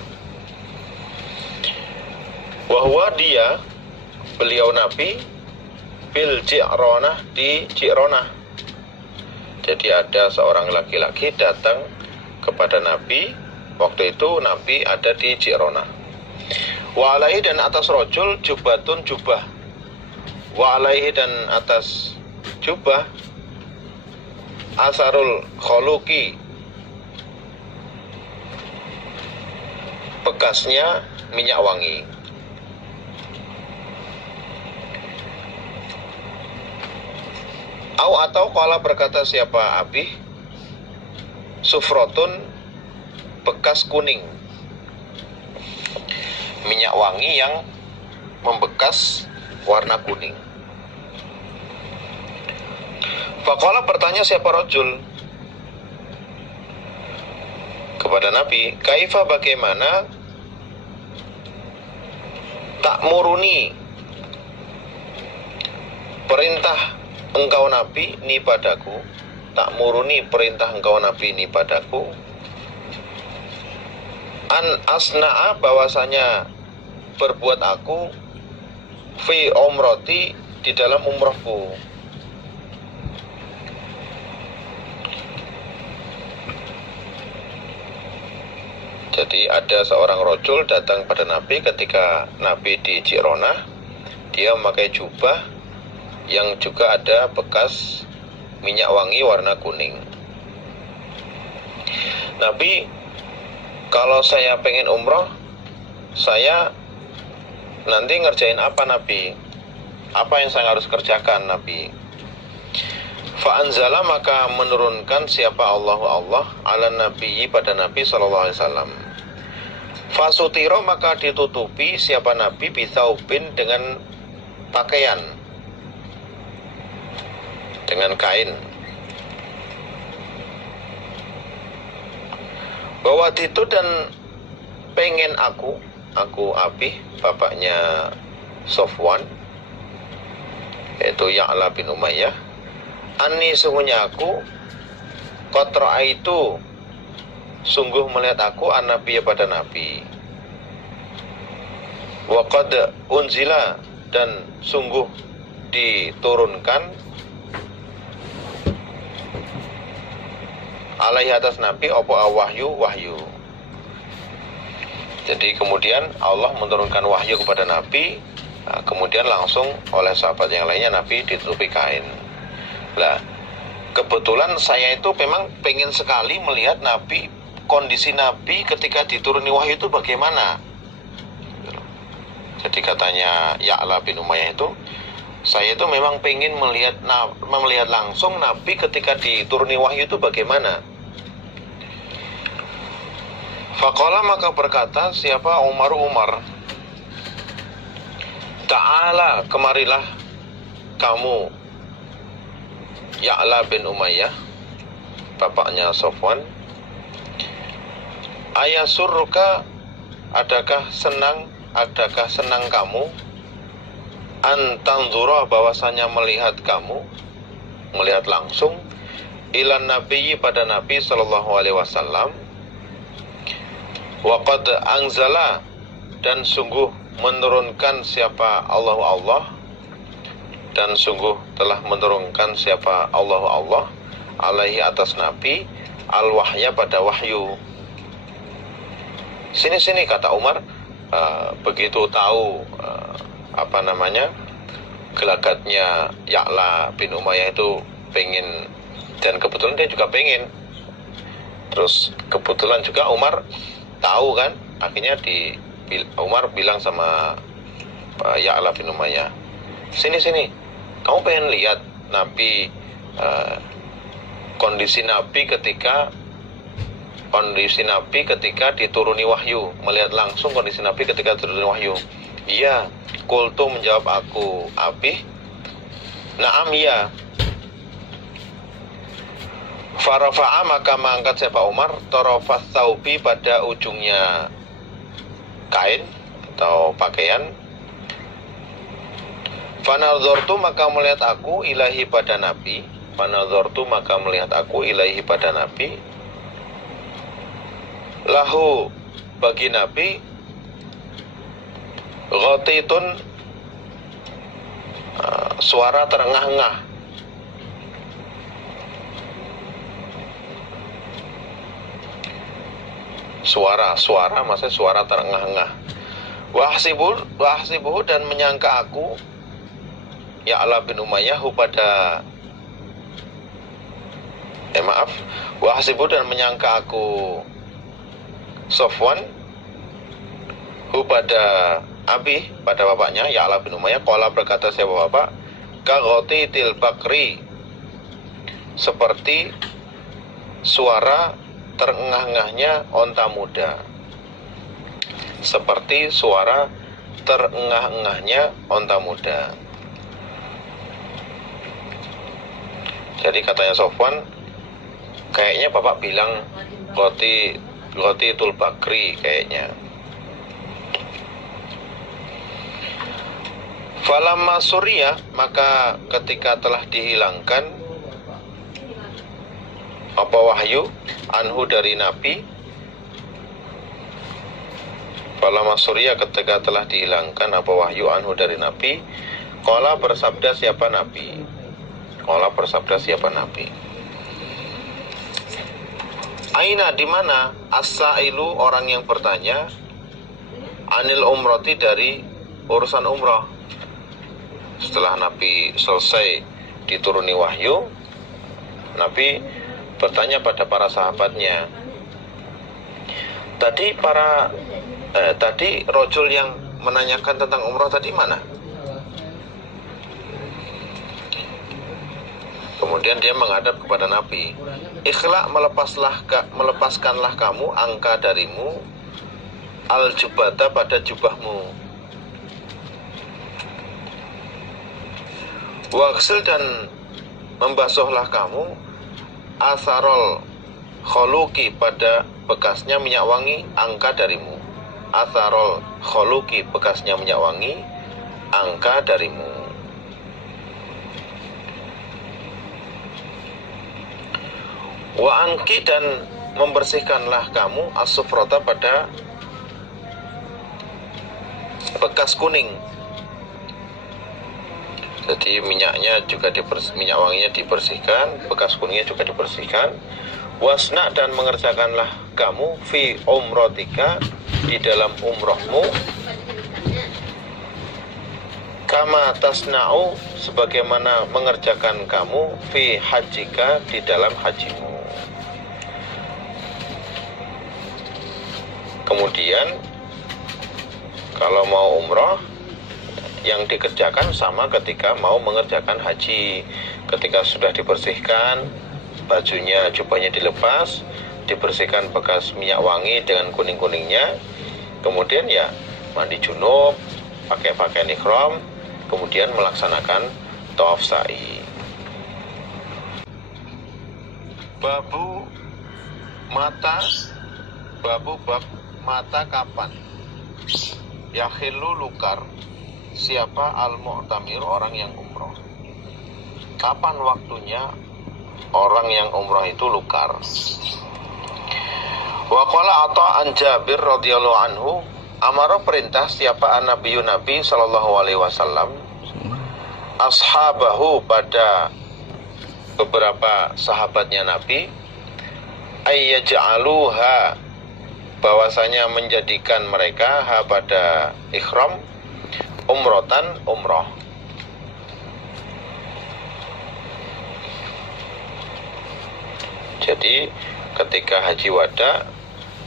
Wahwa dia, beliau Nabi, bil Ji'ronah, di Ji'ronah. Jadi ada seorang laki-laki datang kepada Nabi. Waktu itu Nabi ada di Ji'ronah. Wa alaihi, dan atas rojul jubbatun, jubah. Wa alaihi, dan atas jubah asarul kholuki, bekasnya minyak wangi. Atau qala, berkata siapa Abi, sufrotun, bekas kuning, minyak wangi yang membekas warna kuning. Faqala, bertanya siapa rajul kepada Nabi, kaifa, bagaimana, ta'muruni, perintah engkau Nabi ni padaku, ta'muruni, perintah engkau Nabi ni padaku, an asna'a, bahwasanya berbuat aku, fi umrati, di dalam umrohku. Jadi ada seorang rajul datang pada Nabi ketika Nabi di Ji'ronah. Dia memakai jubah yang juga ada bekas minyak wangi warna kuning. Nabi, kalau saya pengen umroh, saya nanti ngerjain apa Nabi? Apa yang saya harus kerjakan Nabi? Fa'anzala, maka menurunkan siapa Allah ala Nabi, pada Nabi SAW. Fasutiro, maka ditutupi siapa Nabi, bithaubin, dengan pakaian, dengan kain. Bahwa itu, dan pengen aku Abi, bapaknya Safwan, yaitu Ya'la bin Umayyah, anni, sungguhnya aku, kotra itu, sungguh melihat aku, an-nabiya, pada Nabi, wa qad unzila, dan sungguh diturunkan, alaihi, atas Nabi, apa wahyu. Jadi kemudian Allah menurunkan wahyu kepada Nabi. Nah, kemudian langsung oleh sahabat yang lainnya Nabi ditutupi kain. Nah, kebetulan saya itu memang pengen sekali melihat Nabi, kondisi Nabi ketika dituruni wahyu itu bagaimana. Jadi katanya Ya'la bin Umayyah itu, saya itu memang pengen melihat langsung Nabi ketika dituruni wahyu itu bagaimana. Faqala, maka berkata siapa Umar, ta'ala, kemarilah kamu Ya'la bin Umayyah, bapaknya Safwan, ayasurruka, adakah senang kamu, antanzura, bahwasanya melihat langsung, ilan Nabi, pada Nabi sallallahu alaihi wasallam, wa qad anzala, dan sungguh menurunkan siapa Allah, dan sungguh telah menurunkan siapa Allah alaihi, atas Nabi, al-wahya, pada wahyu. Sini kata Umar, begitu tahu gelagatnya Ya'la bin Umayyah itu pengen, dan kebetulan dia juga pengen. Terus kebetulan juga Umar tahu kan, akhirnya Umar bilang sama Ya'la bin Umayyah, sini, kamu pengen lihat Nabi, kondisi Nabi ketika dituruni wahyu, melihat langsung kondisi Nabi ketika dituruni wahyu. Iya, qultu menjawab aku, Abi, na'am ya. Farafa'a maka mengangkat siapa Umar tarafas thawbi pada ujungnya kain atau pakaian. Fanadhartu maka melihat aku ilahi pada Nabi. Lahu bagi Nabi ghatitun, suara terengah-engah. Suara maksudnya suara terengah-engah. Wahsibuhu dan menyangka aku Ya'la bin Umayyah pada wahsibuhu dan menyangka aku Sofwan pada Abi, pada bapaknya Ya'la bin Umayyah. Qala berkata siapa bapak, kaghatitil bakri, seperti suara terengah-engahnya onta muda. Seperti suara terengah-engahnya onta muda. Jadi katanya Sofwan, kayaknya bapak bilang Ghatitul Bakri kayaknya. Falamma surya, maka ketika telah dihilangkan apa wahyu anhu dari Nabi. Falamma surya, ketika telah dihilangkan apa wahyu anhu dari Nabi. Qala bersabda siapa Nabi. Aina, di mana as-sailu, orang yang bertanya, anil umrati, dari urusan umrah. Setelah Nabi selesai dituruni wahyu, Nabi bertanya pada para sahabatnya, tadi rojul yang menanyakan tentang umrah tadi mana? Kemudian dia menghadap kepada Nabi, ikhla, melepaskanlah kamu angka darimu, al-jubata, pada jubahmu, waghsil, dan membasuhlah kamu asarol kholuki, pada bekasnya minyak wangi, angka darimu. Asarol kholuki, bekasnya minyak wangi, angka darimu. Wa anki, dan membersihkanlah kamu as-sufrata, pada bekas kuning. Jadi minyaknya juga minyak wanginya dibersihkan, bekas kuningnya juga dibersihkan. Wasna, dan mengerjakanlah kamu fi umrotika, di dalam umrohmu, kama tasna'u, sebagaimana mengerjakan kamu fi hajjika, di dalam hajimu. Kemudian kalau mau umroh, yang dikerjakan sama ketika mau mengerjakan haji. Ketika sudah dibersihkan bajunya, jubahnya dilepas, dibersihkan bekas minyak wangi dengan kuning-kuningnya, kemudian ya mandi junub, pakai pakaian ihram, kemudian melaksanakan tawaf sa'i. Bab mata kapan yakhillu lukar, siapa al-mu'tamir, orang yang umroh. Kapan waktunya orang yang umroh itu lukar? Wa qala an Jabir radhiyallahu anhu, amara, perintah siapa an-nabiyyu, Nabi sallallahu alaihi wasallam, ashabahu, pada beberapa sahabatnya Nabi, ayyaj'aluha, bahwasanya menjadikan mereka pada ihram, umrotan, umroh. Jadi ketika haji wada,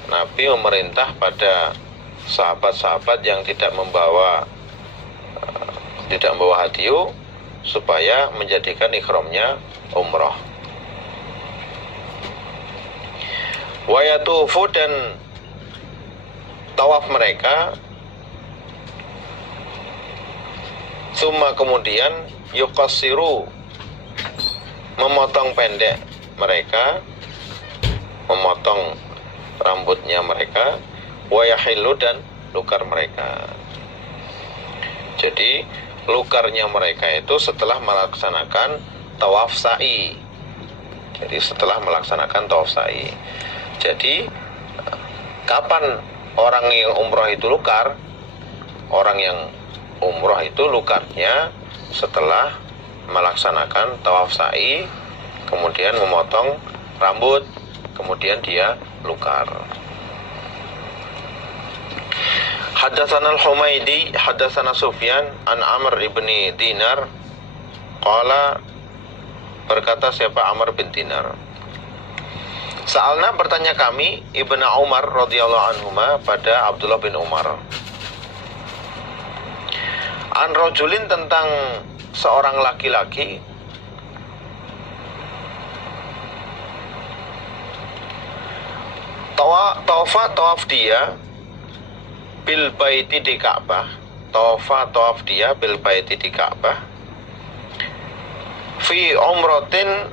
Nabi memerintah pada sahabat-sahabat yang tidak membawa tidak membawa hadiyu supaya menjadikan ihramnya umroh. Wa yatufu, dan tawaf mereka, summa kemudian yuqassiru, memotong pendek mereka, memotong rambutnya mereka, wa yahillu, dan lukar mereka. Jadi lukarnya mereka itu setelah melaksanakan tawaf sa'i. Jadi setelah melaksanakan tawaf sa'i. Jadi kapan orang yang umroh itu lukar? Orang yang umroh itu lukarnya setelah melaksanakan tawaf sa'i, kemudian memotong rambut, kemudian dia lukar. Haddatsana al-Humaidi haddatsana Sufyan an Amr ibni Dinar qala, berkata siapa Amr bin Dinar, Sa'alna, bertanya kami, Ibnu Umar radhiyallahu anhuma, pada Abdullah bin Umar, an rajulin, tentang seorang laki-laki, tawaf dia bil baiti di Ka'bah, tawaf dia bil baiti di Ka'bah, fi umratin,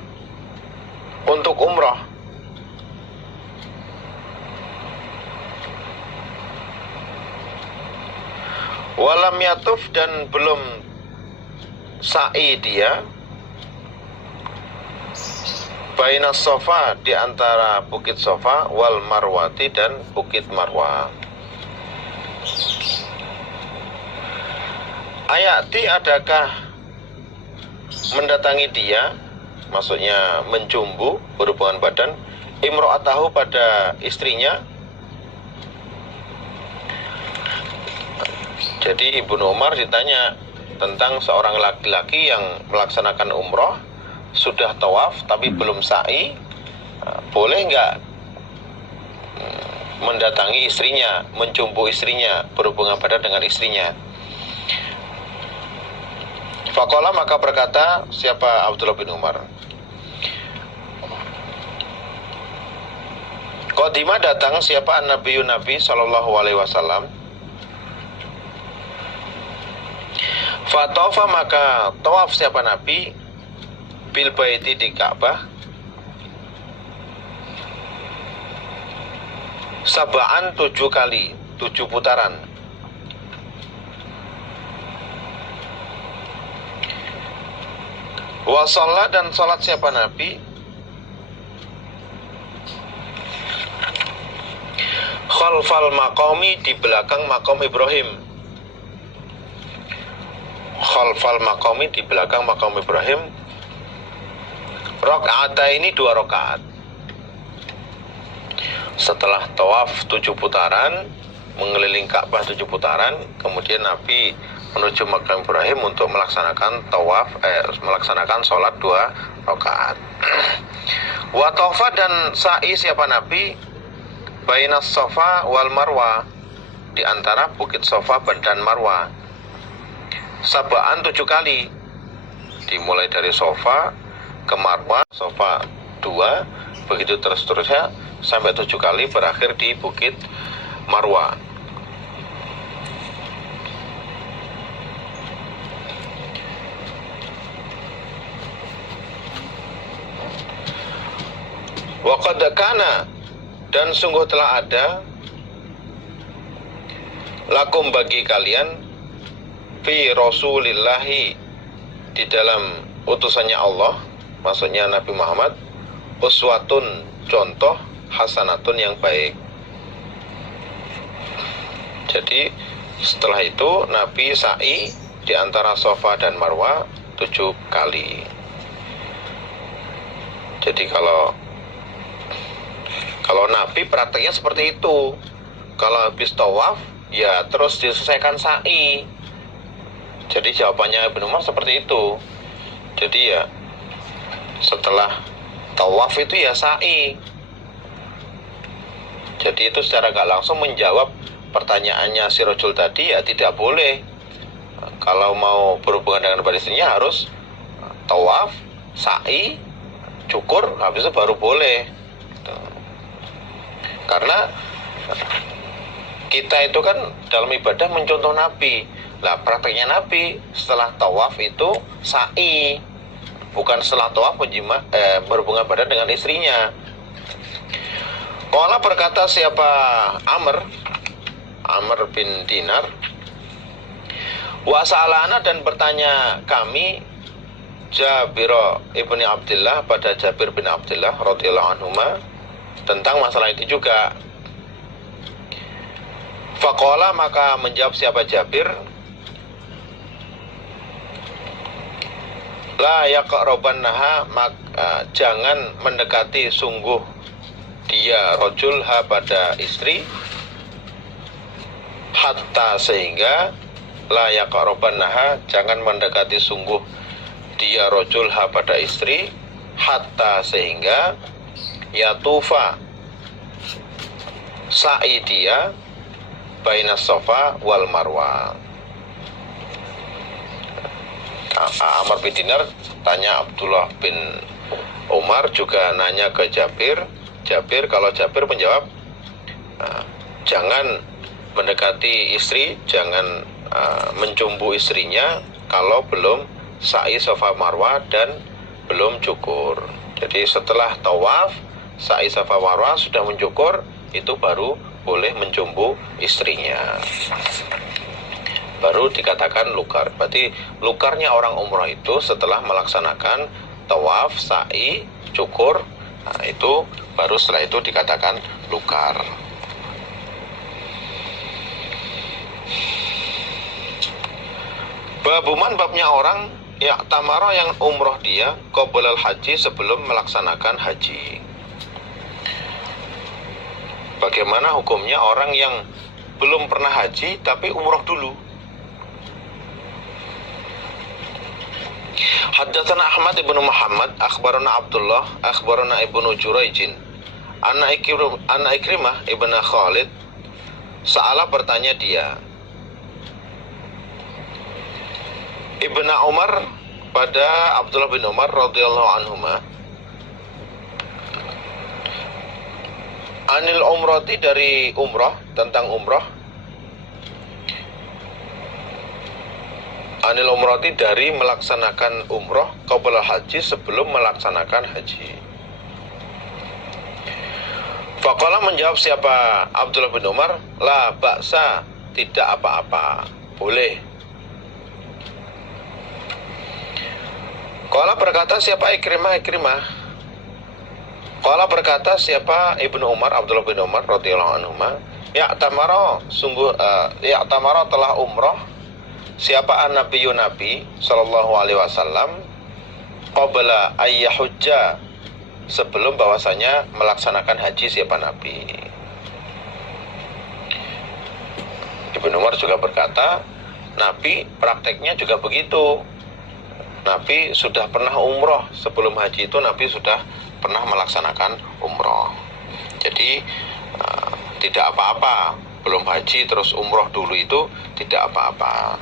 untuk umrah, walam yatuf, dan belum sa'i dia, baina Safa, di antara bukit Safa, wal Marwati, dan bukit Marwah. Ayati, adakah mendatangi dia, maksudnya mencumbu, berhubungan badan, imro'atahu, pada istrinya. Jadi Ibnu Umar ditanya tentang seorang laki-laki yang melaksanakan umroh, sudah tawaf tapi belum sa'i, boleh nggak mendatangi istrinya, mencumbu istrinya, berhubungan badan dengan istrinya? Faqala, maka berkata siapa Abdullah bin Umar, qadima, datang siapa Nabi sallallahu alaihi wasallam, fatofa, maka tawaf siapa Nabi, bil baiti, di Ka'bah, sab'an, 7 kali, 7 putaran. Wa sholat, dan sholat siapa Nabi, khalfal maqami, di belakang maqam Ibrahim, khalfal maqami, di belakang maqam Ibrahim, rakaat ini 2 rakaat. Setelah tawaf 7 putaran, mengelilingi Ka'bah 7 putaran, kemudian Nabi menuju makam Ibrahim untuk melaksanakan tawaf, melaksanakan sholat 2 rakaat. Wa tawafa, dan sa'i siapa Nabi, bainas Safa wal Marwah, di antara bukit Safa dan Marwah, sab'an, 7 kali, dimulai dari Safa ke Marwah, Safa 2, begitu terus-terusnya sampai 7 kali, berakhir di bukit Marwah. Wa qad kana, dan sungguh telah ada, lakum, bagi kalian, fi rasulillahi, di dalam utusannya Allah, maksudnya Nabi Muhammad, uswatun, contoh, hasanatun, yang baik. Jadi setelah itu Nabi sa'i di antara Safa dan Marwah 7 kali. Jadi kalau Nabi prakteknya seperti itu. Kalau habis tawaf, ya terus diselesaikan sa'i. Jadi jawabannya Ibnu Umar seperti itu. Jadi ya setelah tawaf itu ya sa'i. Jadi itu secara gak langsung menjawab pertanyaannya si Rajul tadi, ya tidak boleh. Kalau mau berhubungan dengan istrinya harus tawaf, sa'i, cukur, habis itu baru boleh. Karena kita itu kan dalam ibadah mencontoh Nabi. Nah, prakteknya Nabi setelah tawaf itu sa'i, bukan setelah tawaf berhubungan badan dengan istrinya. Qala berkata siapa Amr bin Dinar, wa sa'alana dan bertanya kami Jabir ibni Abdullah pada Jabir bin Abdullah radhiyallahu anhuma tentang masalah itu juga. Faqala maka menjawab siapa Jabir, la yaqrabannaha, jangan mendekati sungguh dia rajulha pada istri, hatta sehingga, la yaqrabannaha jangan mendekati sungguh dia rajulha pada istri, hatta sehingga yatufa sa'i dia bainas Safa wal Marwa. Amr bin Dinar tanya Abdullah bin Umar, juga nanya ke Jabir. Kalau Jabir menjawab, jangan mendekati istri, jangan mencumbu istrinya kalau belum sa'i Safa Marwa dan belum cukur. Jadi setelah tawaf, sa'i Safa Marwa sudah mencukur, itu baru boleh mencumbu istrinya, baru dikatakan lukar. Berarti lukarnya orang umrah itu setelah melaksanakan tawaf, sa'i, cukur, nah itu baru setelah itu dikatakan lukar. Babuman, babnya orang ya tamara yang umrah dia qoblal haji, sebelum melaksanakan haji. Bagaimana hukumnya orang yang belum pernah haji tapi umrah dulu? Haddatsana Ahmad ibnu Muhammad akhbarana Abdullah akhbarana Ibnu Jurayjin anna Ikrimah ibnu Khalid sa'ala, bertanya dia Ibnu Umar pada Abdullah bin Umar radhiyallahu anhuma, anil umrati, dari umrah, tentang umrah, anil umrati, dari melaksanakan umrah, qabla haji, sebelum melaksanakan haji. Faqala, menjawab siapa Abdullah bin Umar, la ba'sa, tidak apa-apa, boleh. Qala berkata siapa Ikrimah, Qala berkata siapa Ibnu Umar, Abdullah bin Umar radhiyallahu anhuma, ya tamara, sungguh ya tamara telah umrah siapa an-nabiyyu nabi sallallahu alaihi wasallam qabla ayyahujja, sebelum bahwasanya melaksanakan haji siapa nabi. Ibnu Umar juga berkata, nabi prakteknya juga begitu. Nabi sudah pernah umrah, sebelum haji itu Nabi sudah pernah melaksanakan umrah. Jadi tidak apa-apa, belum haji terus umrah dulu itu tidak apa-apa.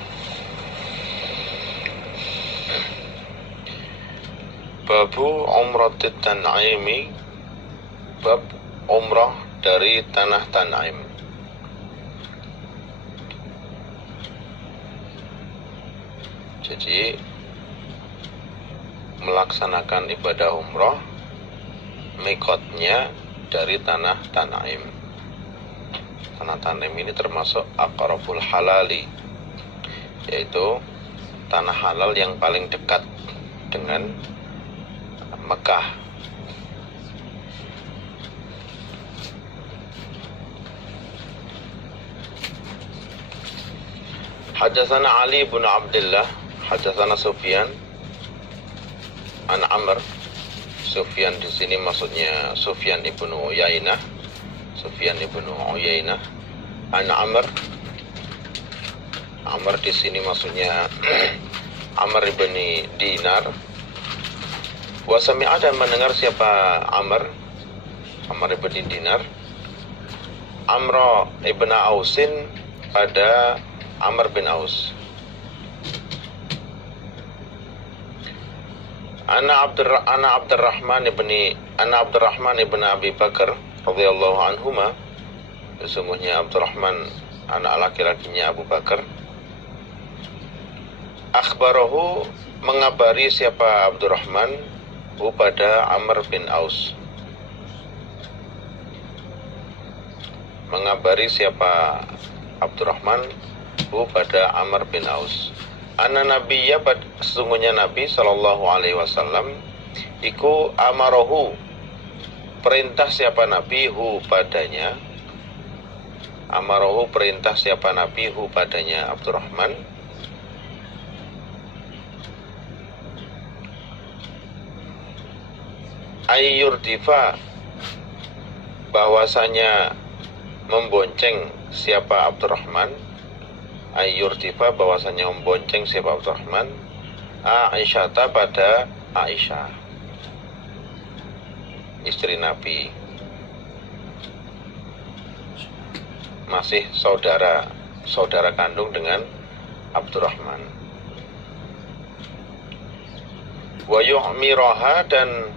Babu umratit tan'imi, bab umrah dari tanah Tan'im. Jadi melaksanakan ibadah umrah mikotnya dari tanah Tan'im. Tanah Tan'im ini termasuk aqrabul halali, yaitu tanah halal yang paling dekat dengan Mekah. Haddatsana Ali bin Abdullah, haddatsana Sufyan an Amr. Sufyan di sini maksudnya Sufyan ibnu Uyainah. An Amr. Amr di sini maksudnya Amr ibni Dinar. Wa sami'a, dan mendengar siapa Amr ibni Dinar, Amr ibn Ausin pada Amr bin Aus. Ana Abdurrahman ibn Abi Bakar radhiyallahu anhuma, sesungguhnya Abdurrahman anak laki-lakinya Abu Bakar, akhbarahu, mengabari siapa Abdurrahman pada Amr bin Aus, mengabari siapa Abdurrahman pada Amr bin Aus, anna nabiyya, sesungguhnya Nabi sallallahu alaihi wasallam iku amarahu, perintah siapa Nabi padanya, amarahu, perintah siapa Nabi padanya Abdurrahman, ayyurdifa, bahwasanya membonceng siapa Abdurrahman, ayyurdifa, bahwasanya membonceng siapa Abdurrahman, Aisyata, pada Aisyah istri Nabi, masih saudara kandung dengan Abdurrahman. Wa yu'miraha, dan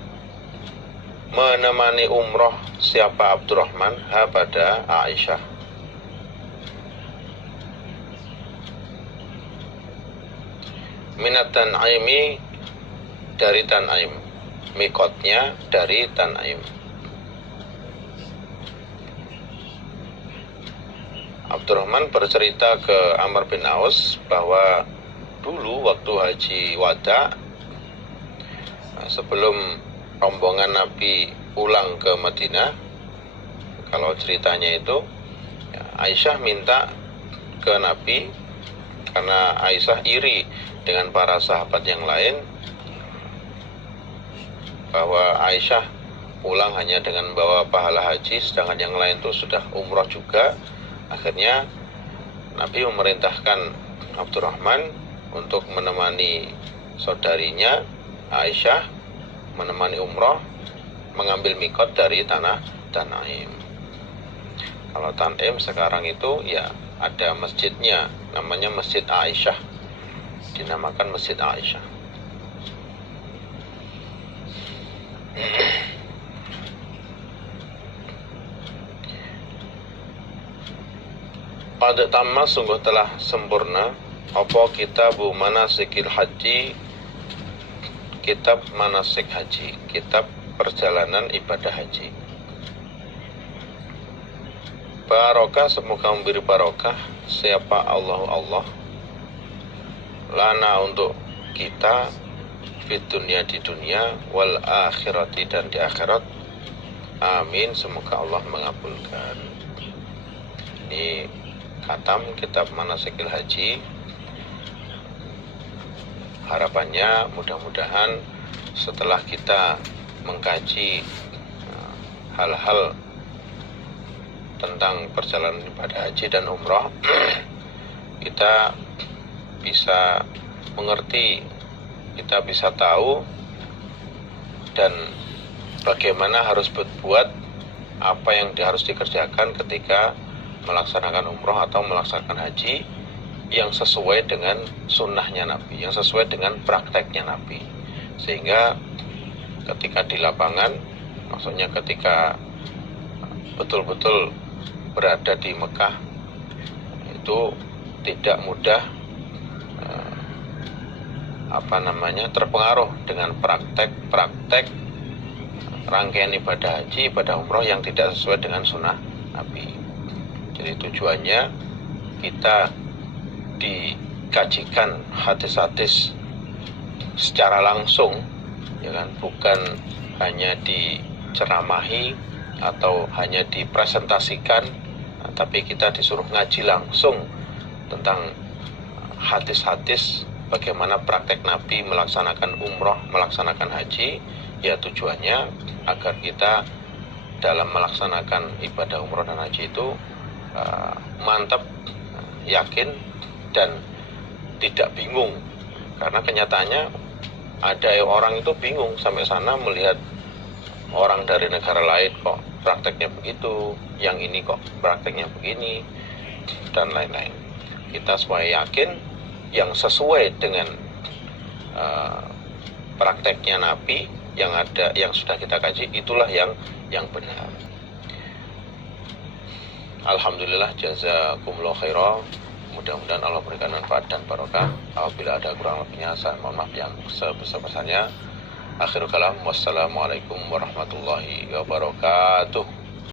menemani umroh siapa Abdurrahman pada Aisyah. Minat Tan'aimi, dari Tan'aim, mikotnya dari Tan'aim. Abdurrahman bercerita ke Amr bin Aus bahwa dulu waktu haji wada, sebelum rombongan Nabi pulang ke Madinah, kalau ceritanya itu Aisyah minta ke Nabi karena Aisyah iri dengan para sahabat yang lain bahwa Aisyah pulang hanya dengan bawa pahala haji sedangkan yang lain itu sudah umroh juga. Akhirnya Nabi memerintahkan Abdurrahman untuk menemani saudarinya Aisyah menemani umroh, mengambil mikot dari tanah Tan'aim. Kalau Tan'aim sekarang itu ya ada masjidnya, namanya Masjid Aisyah, dinamakan Masjid Aisyah. Pada tamma, sungguh telah sempurna apa kitabu manasikil haji, kitab manasik haji, kitab perjalanan ibadah haji. Barokah, semoga memberi barokah siapa Allah lana, untuk kita, di dunia wal akhirati, dan di akhirat. Amin, semoga Allah mengabulkan. Ini khatam kitab manasikil haji. Harapannya mudah-mudahan setelah kita mengkaji hal-hal tentang perjalanan ibadah haji dan umroh, kita bisa mengerti, kita bisa tahu dan bagaimana harus berbuat, apa yang harus dikerjakan ketika melaksanakan umroh atau melaksanakan haji yang sesuai dengan sunnahnya Nabi, yang sesuai dengan prakteknya Nabi. Sehingga ketika di lapangan, maksudnya ketika betul-betul berada di Mekah, itu tidak mudah terpengaruh dengan praktek rangkaian ibadah haji, ibadah umroh yang tidak sesuai dengan sunnah Nabi. Jadi tujuannya kita dikajikan hadis-hadis secara langsung, ya kan, bukan hanya diceramahi atau hanya dipresentasikan, tapi kita disuruh ngaji langsung tentang hadis-hadis bagaimana praktek Nabi melaksanakan umroh, melaksanakan haji. Ya tujuannya agar kita dalam melaksanakan ibadah umroh dan haji itu mantap, yakin, dan tidak bingung. Karena kenyataannya ada orang itu bingung sampai sana melihat orang dari negara lain kok prakteknya begitu, yang ini kok prakteknya begini, dan lain-lain. Kita supaya yakin yang sesuai dengan prakteknya Nabi yang ada, yang sudah kita kaji, itulah yang benar. Alhamdulillah, jazakumullah khairan. Mudah-mudahan Allah berikan manfaat dan barokah. Apabila ada kurang lebihnya, saya mohon maaf yang sebesar-besarnya. Akhirul kalam, wassalamualaikum warahmatullahi wabarakatuh.